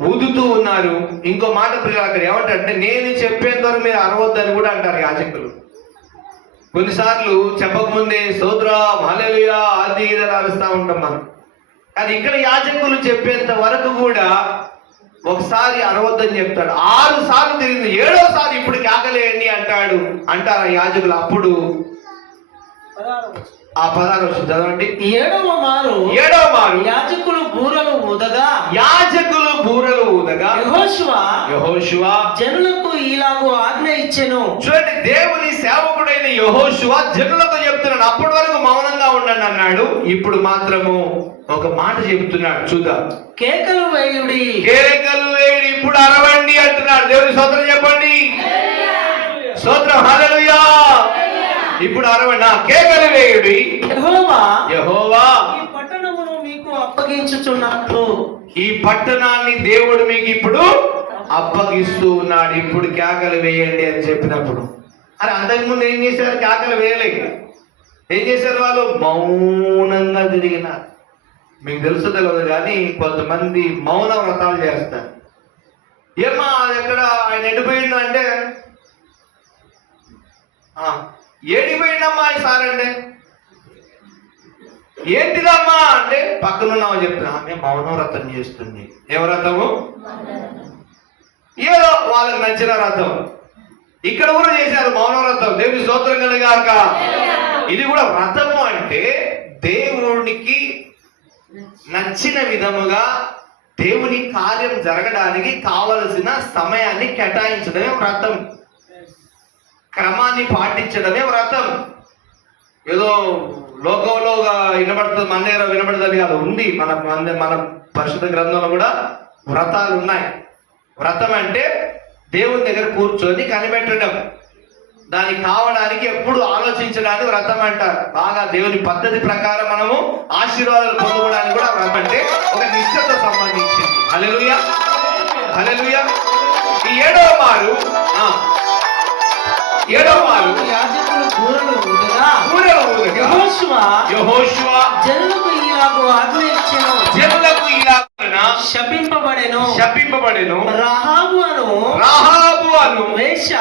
ఊదుతూ ఉన్నారు. ఇంకో మాట ప్రియులు అక్కడ ఏమంటారంటే, నేను చెప్పేంత వరకు మీరు అరవద్దని కూడా అంటారు యాజకులు. కొన్నిసార్లు చెప్పకముందే స్తోత్రం, హల్లెలూయా, అది ఇది అరుస్తూ ఉంటాం మనం. అది ఇక్కడ యాజకులు చెప్పేంత వరకు కూడా ఒకసారి అరవద్దని చెప్తాడు. 6 సార్లు తిరిగింది, 7వసారి ఇప్పుడు కేకలేయండి అంటారు ఆ యాజకులు. అప్పుడు ఆ 16 వచ్చింది చదవండి. 7వ మారు యాజకులు బూరలు ఊదగా యెహోషువ జనులకు ఇలాగూ ఆజ్ఞ ఇచ్చెను. చూడండి, దేవుని సేవకుడైన యెహోషువ జనులతో చెప్తున్నాడు. అప్పటి వరకు మౌనంగా ఉండండి అన్నాడు, ఇప్పుడు మాత్రము ఒక మాట చెబుతున్నాడు. చూద్దాం. కేకలు వేయుడి, ఇప్పుడు అరవండి అంటున్నాడు. దేవుని స్తోత్రం చెప్పండి. స్తోత్రం, హల్లెలూయా. ఇప్పుడు అరవండి, కేకలు వేయుడి, యెహోవా ఈ పట్టణమును మీకు అప్పగించుచున్నట్లు. ఈ పట్టణాన్ని దేవుడు మీకు ఇప్పుడు అప్పగిస్తూ ఉన్నాడు. ఇప్పుడు కేకలు వేయండి అని చెప్పినప్పుడు, అరే అంతకుముందు ఏం చేశారు? కేకలు వేయలేదు. ఏం చేశారు? వాళ్ళు మౌనంగా తిరిగినారు. మీకు తెలుసు తెలియదు కానీ కొంతమంది మౌన వ్రతాలు చేస్తారు. ఏమా ఎక్కడ ఆయన ఎడిపోయిండు అంటే, ఏడిపోయిండమ్మా సార్ అంటే, ఏంటిదమ్మా అంటే పక్కనున్నామని చెప్తున్నా. ఆమె మౌన వ్రతం చేస్తుంది. ఏ వ్రతము? ఏదో వాళ్ళకి నచ్చిన వ్రతం. ఇక్కడ కూడా చేశారు మౌన వ్రతం. దేవుని స్తోత్రం కలుగాక. ఇది కూడా వ్రతము అంటే దేవునికి నచ్చిన విధముగా దేవుని కార్యం జరగడానికి కావలసిన సమయాన్ని కేటాయించడమే వ్రతం. క్రమాన్ని పాటించడమే వ్రతం. ఏదో లోకంలో వినబడుతుంది, మన దగ్గర వినబడుతుంది కాదు, ఉంది. మన పరిశుద్ధ గ్రంథంలో కూడా వ్రతాలు ఉన్నాయి. వ్రతం అంటే దేవుని దగ్గర కూర్చొని కనిపెట్టడం, దానికి కావడానికి ఎప్పుడు ఆలోచించడానికి వ్రతం అంటారు. బాగా దేవుని పద్ధతి ప్రకారం మనము ఆశీర్వాదాలు పొందుకోవడానికి కూడా వ్రతం అంటే ఒక నిష్ఠతో సంబంధించింది. హల్లెలూయా, హల్లెలూయా. ఈ 7వ మారు యాజకులు బూరలు ఊదగా యెహోషువ జనులకు ఇలాగూ ఆజ్ఞ ఇచ్చెను. శపింపబడెను. రహాబు అను వేశ్య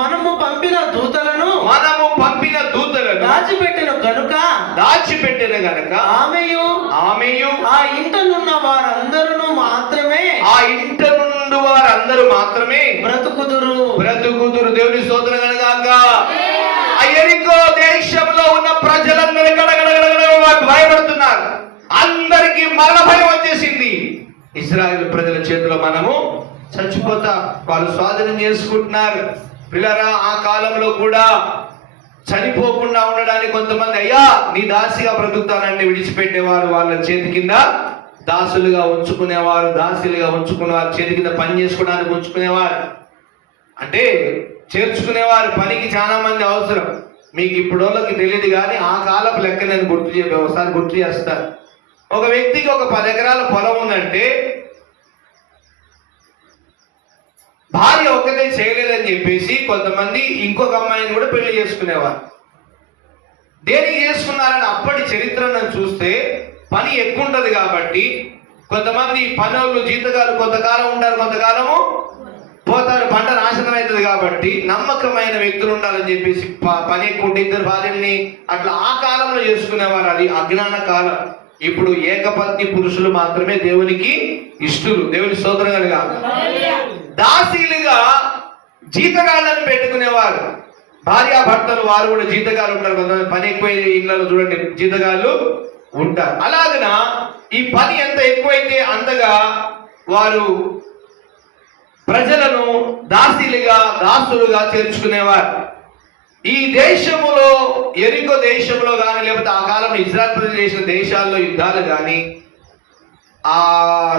మనము పంపిన దూతలను దాచిపెట్టిన గనుక ఆమెయు ఆ ఇంట నున్న వారందరూ మాత్రమే బ్రతుకుదురు. దేవుని స్తోత్రం కలుగాక. ఆ యెరికో దేశంలో ఉన్న ప్రజలందరూ భయపడుతున్నారు. అందరికీ మరణ భయం వచ్చేసింది. ఇశ్రాయేలు ప్రజల చేతిలో మనము చచ్చిపోతాం. వాళ్ళు స్వాధీనం చేసుకుంటున్నారు. పిల్లరా, ఆ కాలంలో కూడా చనిపోకుండా ఉండడానికి కొంతమంది, అయ్యా నీ దాసిగా బ్రతుకుతానంటే విడిచిపెట్టేవారు. వాళ్ళ చేతి కింద దాసులుగా ఉంచుకునేవారు, దాసులుగా ఉంచుకునేవారు, చేతి కింద పని చేసుకోవడానికి ఉంచుకునేవారు. అంటే చేర్చుకునేవారు. పనికి చాలా మంది అవసరం. మీకు ఇప్పుడు వాళ్ళకి తెలియదు కానీ ఆ కాలపు లెక్క నేను ఒకసారి గుర్తు చేస్తాను. ఒక వ్యక్తికి ఒక 10 ఎకరాల పొలం ఉందంటే భార్య ఒక్కతే చేయలేదని చెప్పేసి కొంతమంది ఇంకొక అమ్మాయిని కూడా పెళ్లి చేసుకునేవారు. దేనికి చేసుకున్నారని అప్పటి చరిత్రను చూస్తే పని ఎక్కువ ఉంటది కాబట్టి కొంతమంది పనులు జీతగాలు కొంతకాలం ఉంటారు, కొంతకాలము పోతారు. పంట నాశనం అవుతుంది కాబట్టి నమ్మకమైన వ్యక్తులు ఉండాలని చెప్పేసి పని ఎక్కువ ఉంటే 2 భార్యల్ని అట్లా ఆ కాలంలో చేసుకునేవారు. అది అజ్ఞాన కాలం. ఇప్పుడు ఏకపత్ని పురుషులు మాత్రమే దేవునికి ఇష్టలు. దేవుని స్తోత్రం కలుగా. దాసీలుగా జీతగాళ్ళని పెట్టుకునేవారు. భార్యాభర్తలు వారు కూడా జీతగాళ్ళు ఉంటారు. కొంతమంది పని ఎక్కువ ఇళ్లలో చూడండి జీతగాళ్ళు ఉంటారు. అలాగన ఈ పని ఎంత ఎక్కువైతే అంతగా వారు ప్రజలను దాసులుగా చేర్చుకునేవారు. ఈ దేశములో యెరికో దేశంలో కానీ లేకపోతే ఆ కాలంలో ఇజ్రాయెల్ ప్రజలు చేసిన దేశాల్లో యుద్ధాలు కానీ ఆ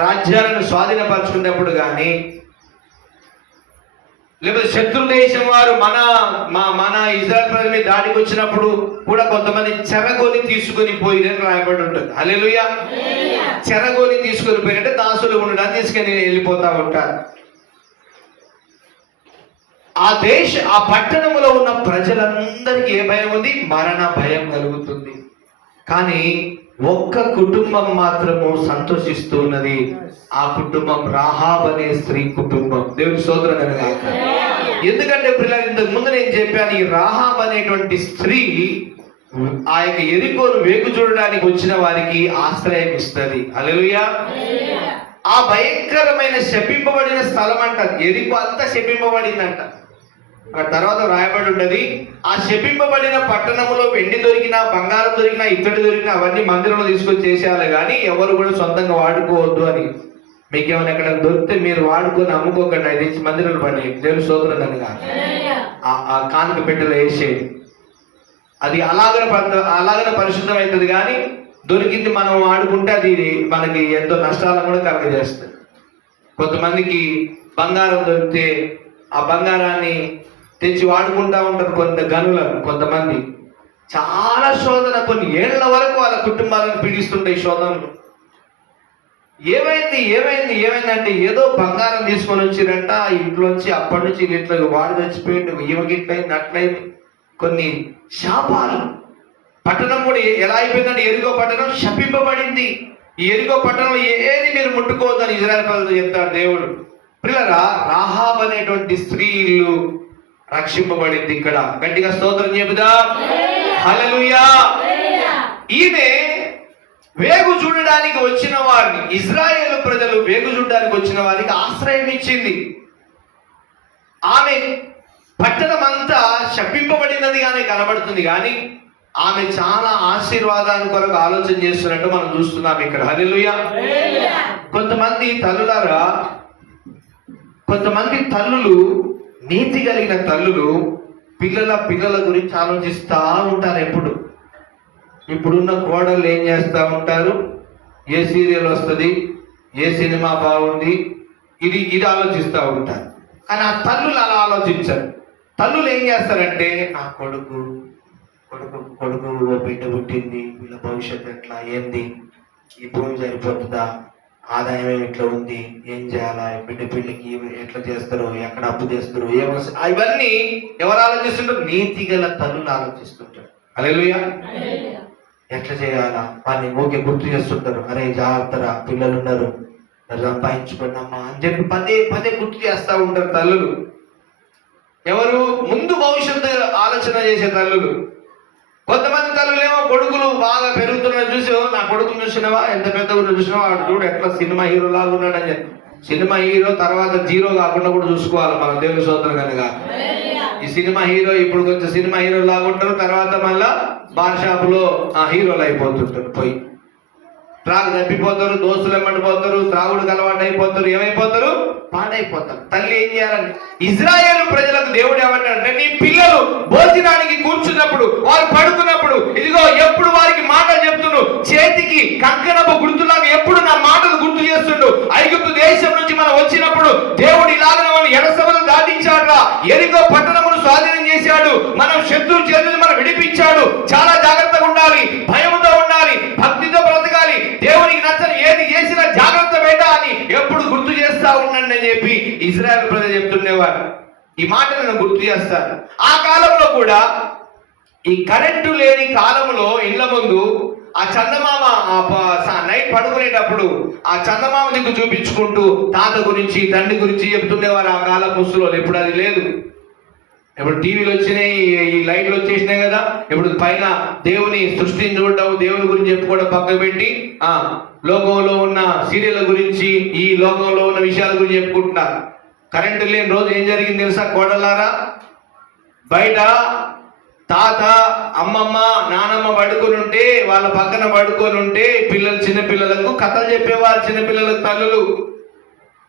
రాజ్యాలను స్వాధీనపరచుకున్నప్పుడు కానీ లేకపోతే శత్రు దేశం వారు మన ఇజ్రాయెల్ ప్రజల మీద దాడికి వచ్చినప్పుడు కూడా కొంతమంది చెరగోని తీసుకొని పోయిరని రాయబడి ఉంటుంది. హల్లెలూయా. చెరగోని తీసుకొని పోయినట్టే దాసులు ఉండడానికి తీసుకొని వెళ్ళిపోతా ఉంటారు. ఆ పట్టణంలో ఉన్న ప్రజలందరికీ ఏ భయం ఉంది? మరణ భయం కలుగుతుంది. కానీ ఒక్క కుటుంబం మాత్రము సంతోషిస్తూ ఉన్నది. ఆ కుటుంబం రాహాబ్ అనే స్త్రీ కుటుంబం. దేవుని స్తోత్రం కలుగాక. ఎందుకంటే పిల్లలు ఇంతకు ముందు నేను చెప్పాను, ఈ రాహాబ్ అనేటువంటి స్త్రీ ఆ యొక్క ఎరికోను వేగు చూడడానికి వచ్చిన వారికి ఆశ్రయం ఇస్తుంది. హల్లెలూయా. ఆ భయంకరమైన శపింపబడిన స్థలం అంట. ఎరికో అంతా శపింపబడిందంట. ఆ తర్వాత రాయబడి ఉన్నది, ఆ శపింపబడిన పట్టణంలో వెండి దొరికినా, బంగారం దొరికినా, ఇత్తడి దొరికినా అవన్నీ మందిరంలో తీసుకొచ్చి చేసేయాలి, కానీ ఎవరు కూడా సొంతంగా వాడుకోవద్దు అని. మీకేమైనా ఎక్కడ దొరికితే మీరు వాడుకొని అమ్ముకోకండి, అది తెచ్చి మందిరంలో పడి దేవుని స్తోత్రం కనుక ఆ కానుక పెట్టెలో వేసేది. అది అలాగనే పరిశుద్ధం అవుతుంది, కానీ దొరికింది మనం వాడుకుంటే అది మనకి ఎంతో నష్టాలను కూడా కలగజేస్తుంది. కొంతమందికి బంగారం దొరికితే ఆ బంగారాన్ని తెచ్చి వాడుకుంటా ఉంటారు కొంతమంది. చాలా శోధన, కొన్ని ఏళ్ల వరకు వాళ్ళ కుటుంబాలను పీడిస్తుంటాయి శోధనలు. ఏమైందంటే ఏదో బంగారం తీసుకొని వచ్చిరంట ఇంట్లోంచి, అప్పటి నుంచి ఇట్లా వాడు చచ్చిపోయింది, ఈమెకిట్లయింది, అట్లయింది. కొన్ని శాపాలు. పట్టణం కూడా ఎలా అయిపోయిందంటే ఎరికో పట్టణం శపింపబడింది. ఈ ఎరికో పట్టణంలో ఏది మీరు ముట్టుకోవద్దని ఇజ్రాయెల్ ప్రజలు చెప్తాడు దేవుడు. పిల్లరా, రాహాబ్ అనేటువంటి స్త్రీ ఇల్లు రక్షింపబడింది. ఇక్కడ గట్టిగా స్తోత్రం చెబుదాం. హల్లెలూయా. ఈమె వేగు చూడడానికి వచ్చిన వారిని, ఇజ్రాయేలు ప్రజలు వేగు చూడడానికి వచ్చిన వారికి ఆశ్రయం ఇచ్చింది. ఆమె పట్టణం అంతా శపింపబడినదిగానే కనబడుతుంది, కానీ ఆమె చాలా ఆశీర్వాదాన్ని కొరకు ఆలోచన చేస్తున్నట్టు మనం చూస్తున్నాం ఇక్కడ. హల్లెలూయా. కొంతమంది తల్లులు, నీతి కలిగిన తల్లులు పిల్లల గురించి ఆలోచిస్తూ ఉంటారు. ఇప్పుడున్న కోడళ్ళు ఏం చేస్తూ ఉంటారు, ఏ సీరియల్ వస్తుంది, ఏ సినిమా బాగుంది, ఇది ఆలోచిస్తూ ఉంటారు. కానీ ఆ తల్లులు అలా ఆలోచించారు. తల్లులు ఏం చేస్తారంటే, నా కొడుకు బిడ్డ పుట్టింది, వీళ్ళ భవిష్యత్తు ఎట్లా, ఏంది, ఈ భూమి సరిపోతుందా, ఆదాయం ఇట్లా ఉంది, ఏం చేయాలా, బిడ్డ పెళ్లికి ఎట్లా చేస్తారు, ఎక్కడ అప్పు చేస్తారు, ఇవన్నీ ఎవరు ఆలోచిస్తుంటారు? నీతి గల తల్లులు ఆలోచిస్తుంటారు. హల్లెలూయా. ఎట్లా చేయాలా వాడిని ఓకే గుర్తు చేస్తుంటారు. అరే జాగ్రత్తరా, పిల్లలు ఉన్నారు, సంపాదించుకున్నామా అని చెప్పి పదే గుర్తు చేస్తూ ఉంటారు తల్లులు. ఎవరు? ముందు భవిష్యత్తు ఆలోచన చేసే తల్లులు. కొంతమంది తల్లులేమో కొడుకులు బాగా పెరుగుతున్నా చూసి, నా కొడుకుని చూసినావా, ఎంత పెద్ద చూసినావా, వాడు చూడు ఎట్లా సినిమా హీరో లాగా ఉన్నాడని చెప్పి, సినిమా హీరో తర్వాత జీరో కాకుండా కూడా చూసుకోవాలి మనం దేవుని స్తోత్రం కనుక. ఈ సినిమా హీరో ఇప్పుడు కొంచెం సినిమా హీరో లాగా ఉంటారు, తర్వాత మళ్ళా బార్ షాపులో హీరోలు అయిపోతుంటారు. పోయి త్రాగు తప్పిపోతారు, దోస్తులు ఎమ్మడిపోతారు, త్రాగుడికి అలవాటు అయిపోతారు, ఏమైపోతారు, పాడైపోతారు. తల్లి ఏం చేయాలని, ఇజ్రాయేలు ప్రజలకు దేవుడు ఏమంటాడంటే, నీ పిల్లలు భోజనానికి కూర్చున్నప్పుడు, వారు పడుకున్నప్పుడు, ఇదిగో ఎప్పుడు వారికి మాటలు చెప్తుండు, చేతికి కంకణపు గుర్తులాగా ఎప్పుడు నా మాటలు గుర్తు చేస్తుండు. ఐగుప్తు దేశం నుంచి మనం వచ్చినప్పుడు దేవుడు ఇలాగ ఎడసవలు దాటించాడు, ఎరికో పట్టణమును స్వాధీనం చేశాడు, మనం శత్రువు చేతులు మనం విడిపించాడు. చాలా జాగ్రత్తగా ఉండాలి, భయముతో ఉండాలి, భక్తితో బ్రతకాలి, దేవునికి నచ్చని ఏది చేసినా జాగ్రత్త బయట అని ఎప్పుడు గుర్తు చేస్తా ఉండండి అని చెప్పి ఇజ్రాయెల్ ప్రజలు చెప్తుండేవారు. ఈ మాట నేను గుర్తు చేస్తాను. ఆ కాలంలో కూడా, ఈ కరెంటు లేని కాలంలో ఇళ్ల ముందు ఆ చందమామ నైట్ పడుకునేటప్పుడు ఆ చందమామ దిక్కు చూపించుకుంటూ తాత గురించి, తండ్రి గురించి చెప్తుండేవారు ఆ కాలం ముసలోళ్ళు. ఇప్పుడు అది లేదు. ఇప్పుడు టీవీలు వచ్చినాయి, ఈ లైట్లు వచ్చేసినాయి కదా. ఇప్పుడు పైన దేవుని సృష్టిని చూడడం, దేవుని గురించి చెప్పుకోవడం పక్కకు పెట్టి లోకంలో ఉన్న సీరియల్ గురించి, ఈ లోకంలో ఉన్న విషయాల గురించి చెప్పుకుంటున్నారు. కరెంటు లేని రోజు ఏం జరిగింది తెలుసా కోడలారా? బయట తాత, అమ్మమ్మ, నానమ్మ పడుకొని ఉంటే, వాళ్ళ పక్కన పడుకొని ఉంటే చిన్న పిల్లలకు కథలు చెప్పేవారు. చిన్నపిల్లలకు తల్లులు,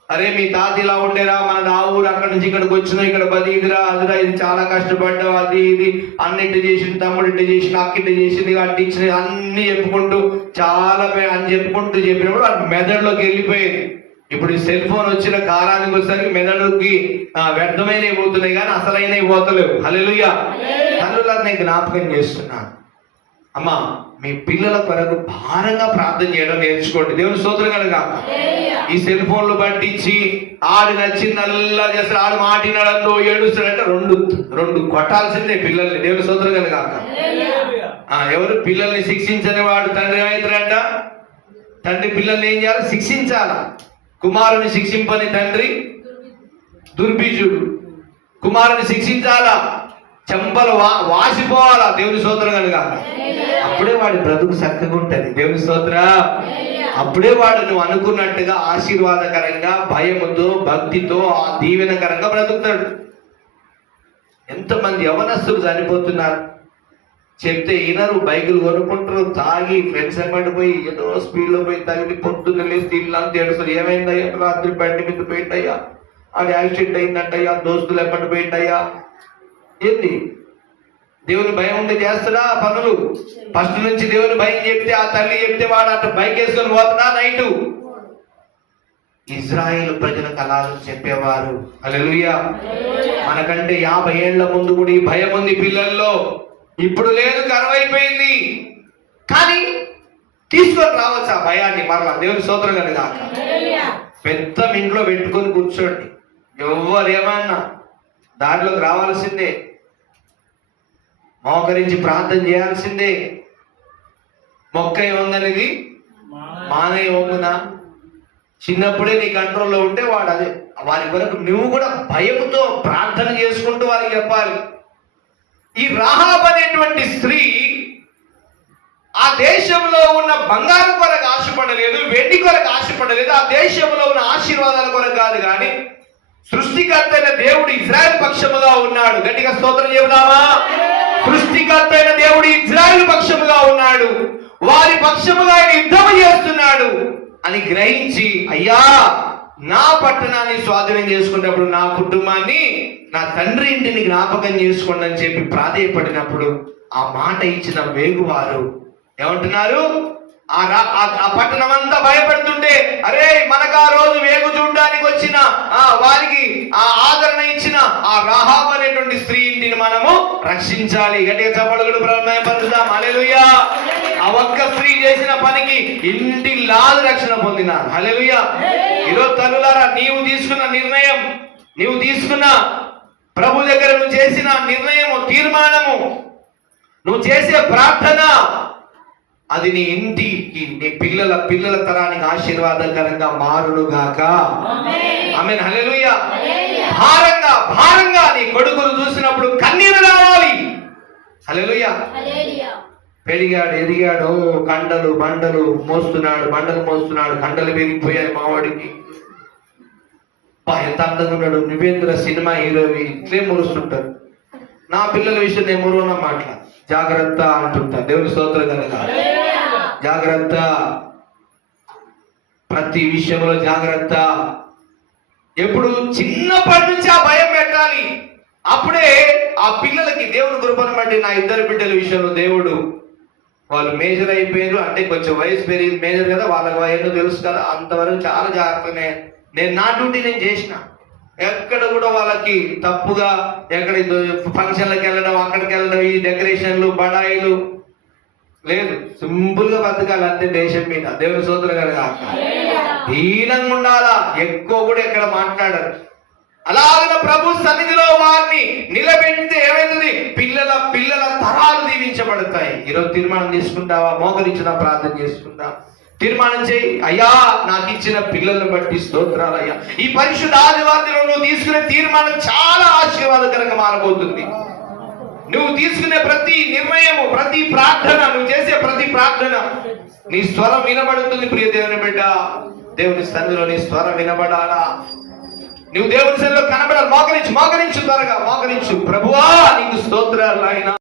అరే మీ తాత ఇలా ఉండేరా, మన ఆ ఊరు అక్కడి నుంచి ఇక్కడికి వచ్చినా, ఇక్కడ బది ఇదిరా అదిరా, ఇది చాలా కష్టపడ్డావు, అది ఇది అన్నింటి చేసింది, తమ్ముడు ఇంటి చేసింది, అక్కింటి చేసింది, అట్టి ఇచ్చినది అన్ని చెప్పుకుంటూ చాలా అని చెప్పినప్పుడు వాటి మెదడులోకి వెళ్ళిపోయేది. ఇప్పుడు ఈ సెల్ ఫోన్ వచ్చిన కాలానికి వచ్చేసరికి మెదడుకి వ్యర్థమైనవి పోతున్నాయి, కానీ అసలైనవి పోతలేవు. హల్లెలూయా. తల్లులని జ్ఞాపకం చేస్తున్నాను. అమ్మా, మీ పిల్లల కొరకు భారంగా ప్రార్థన చేయడం నేర్చుకోండి. దేవుని స్తోత్రం కనుక. ఈ సెల్ ఫోన్లు పట్టించి ఆడు నచ్చిందల్లా చేస్తారు, ఆడు మాటినాడో ఏడుస్తాడంటే రెండు కొట్టాల్సిందే పిల్లల్ని. దేవుని స్తోత్రం కనుక. ఎవరు పిల్లల్ని శిక్షించని వాడు తండ్రి ఏమవుతాడంట? తండ్రి పిల్లల్ని ఏం చేయాలి? శిక్షించాలా. కుమారుని శిక్షింపని తండ్రి దుర్బీజుడు. కుమారుని శిక్షించాలా. చెంపలు వాసిపోవాలా దేవుని స్తోత్రం కనుక. అప్పుడే వాడి బ్రతుకు చక్కగా ఉంటది దేవుని స్తోత్ర. అప్పుడే వాడు నువ్వు అనుకున్నట్టుగా ఆశీర్వాదకరంగా భయముతో భక్తితో ఆ దీవెనకరంగా బ్రతుకుతాడు. ఎంతమంది యవనస్తులు చనిపోతున్నారు, చెప్తే ఈనరు, బైకులు కొనుక్కుంటారు, తాగి ఫ్రెండ్స్ ఎమ్మడిపోయి ఏదో స్పీడ్లో పోయి తగిలి పొద్దున్న లేసి ఇల్లంతా ఏడుస్తారు. ఏమైందయ్యా, రాత్రి బండి మీద పోయిందయ్యా, అది యాక్సిడెంట్ అయిందంటయ్యా, దోస్తులు ఎమ్మడి పోయిందయ్యా. ఏంది దేవుని భయం ఉంటే చేస్తాడా పనులు? ఫస్ట్ నుంచి దేవుని భయం చెప్తే, ఆ తల్లి చెప్తే వాడు అట్లా బైక్ వేసుకొని పోతాడా నైటు? ఇజ్రాయేల్ ప్రజలకు అలా చెప్పేవారు. హల్లెలూయా. మనకంటే 50 ఏళ్ల ముందు కూడా ఈ భయం ఉంది పిల్లల్లో. ఇప్పుడు లేదు, కరువైపోయింది. కానీ తీసుకొని రావచ్చు ఆ భయాన్ని మరలా దేవుని స్తోత్రం కనుక. పెద్ద ఇంట్లో పెట్టుకొని కూర్చోండి, ఎవరు ఏమన్నా దాంట్లోకి రావాల్సిందే, మోకరించి ప్రార్థన చేయాల్సిందే. మొక్క ఏముందనేది మానే వంగునా. చిన్నప్పుడే నీ కంట్రోల్లో ఉంటే వాడు అదే వారి వరకు నువ్వు కూడా భయంతో ప్రార్థన చేసుకుంటూ వారికి చెప్పాలి. ఈ రాహాబ్ అనేటువంటి స్త్రీ ఆ దేశంలో ఉన్న బంగారం కొరకు ఆశపడలేదు, వెండి కొరకు ఆశపడలేదు, ఆ దేశంలో ఉన్న ఆశీర్వాదాల కొరకు కాదు, కానీ సృష్టికర్త అయిన దేవుడు ఇజ్రాయెల్ పక్షముగా ఉన్నాడు. గట్టిగా స్తోత్రం చెబుదామా? సృష్టికర్త అయిన దేవుడు ఇజ్రాయెల్ పక్షముగా ఉన్నాడు, వారి పక్షముగా ఆయన యుద్ధం చేస్తున్నాడు అని గ్రహించి, అయ్యా నా పట్టణాన్ని స్వాధీనం చేసుకున్నప్పుడు నా కుటుంబాన్ని, నా తండ్రి ఇంటిని జ్ఞాపకం చేసుకోండి అని చెప్పి ప్రాధేయపడినప్పుడు ఆ మాట ఇచ్చిన వేగువారు ఏమంటున్నారు? ఆ పట్టణం అంతా భయపడుతుంటే, అరే మనకు ఆ రోజు వేగు చూడడానికి వచ్చిన వారికి ఆ ఆదరణ ఇచ్చిన ఆ రాహాబ్ అనేటువంటి స్త్రీ ఇంటిని మనము రక్షించాలి. గట్టిగా చప్పట్లు ప్రారంభిద్దాం. హల్లెలూయా. ఆ ఒక్క స్త్రీ చేసిన పనికి ఇంటి లాదు రక్షణ పొందినారు. హల్లెలూయా. ఈరోజు తల్లులారా, నీవు తీసుకున్న నిర్ణయం, నీవు తీసుకున్న ప్రభు దగ్గర నువ్వు చేసిన నిర్ణయము, తీర్మానము, నువ్వు చేసే ప్రార్థన, అది నీ ఇంటికి, నీ పిల్లల తరానికి ఆశీర్వాదకరంగా మారునుగాక. ఆమేన్. హల్లెలూయా. భారంగా నీ కొడుకులు చూసినప్పుడు కన్నీరు రావాలి. హల్లెలూయా. పెరిగాడు, ఎదిగాడు, కండలు బండలు మోస్తున్నాడు, కండలు పెరిగిపోయాయి మావాడికి. ఎంత అందంగా ఉన్నాడు. నువ్వేంద్ర సినిమా హీరోవి ఇట్లే మురుస్తుంటారు. నా పిల్లల విషయం నేను మురువన మాట్లా జాగ్రత్త అంటుంటా. దేవుని స్తోత్రం కనుక. జాగ్రత్త, ప్రతి విషయంలో జాగ్రత్త. ఎప్పుడు చిన్నప్పటి నుంచి ఆ భయం పెట్టాలి. అప్పుడే ఆ పిల్లలకి దేవుని కృపను బట్టి నా 2 బిడ్డల విషయంలో దేవుడు, వాళ్ళు మేజర్ అయిపోయారు అంటే కొంచెం వయసు పెరిగింది, మేజర్ కదా, వాళ్ళకి వయసు తెలుసు కదా, అంతవరకు చాలా జాగ్రత్తనే నేను నా డ్యూటీ నేను చేసిన. ఎక్కడ కూడా వాళ్ళకి తప్పుగా ఎక్కడ ఫంక్షన్లకు వెళ్ళడం, అక్కడికి వెళ్ళడం, ఈ డెకరేషన్లు బడాయిలు లేదు. సింపుల్ గా బతకాలి అంతే దేశం మీద. దేవుని స్తోత్రం కనుక. హీనంగా ఉండాలా, ఎక్కువ కూడా ఎక్కడ మాట్లాడరు. అలాగ ప్రభు సన్నిధిలో వారిని నిలబెడితే ఏమైంది? పిల్లల తరాలు దీవించబడతాయి. ఈరోజు తీర్మానం తీసుకుంటావా? మోకరించిన ప్రార్థన చేసుకుంటా. తీర్మానం చేయి, అయ్యా నాకు ఇచ్చిన పిల్లలను బట్టి స్తోత్రాలు అయ్యా. ఈ పరిశుద్ధ ఆదివారంలో నువ్వు తీసుకునే తీర్మానం చాలా ఆశీర్వాదకరంగా మారబోతుంది. నువ్వు తీసుకునే ప్రతి నిర్ణయము, ప్రతి ప్రార్థన, నువ్వు చేసే ప్రతి ప్రార్థన నీ స్వరం వినబడుతుంది. ప్రియ దేవుని బిడ్డ, దేవుని సన్నిధిలో నీ స్వరం వినబడాలా? నువ్వు దేవుని సన్నిధిలో కనబడాలి. మోకరించు త్వరగా మోకరించు. ప్రభువా నీకు స్తోత్రాలు ఆయన.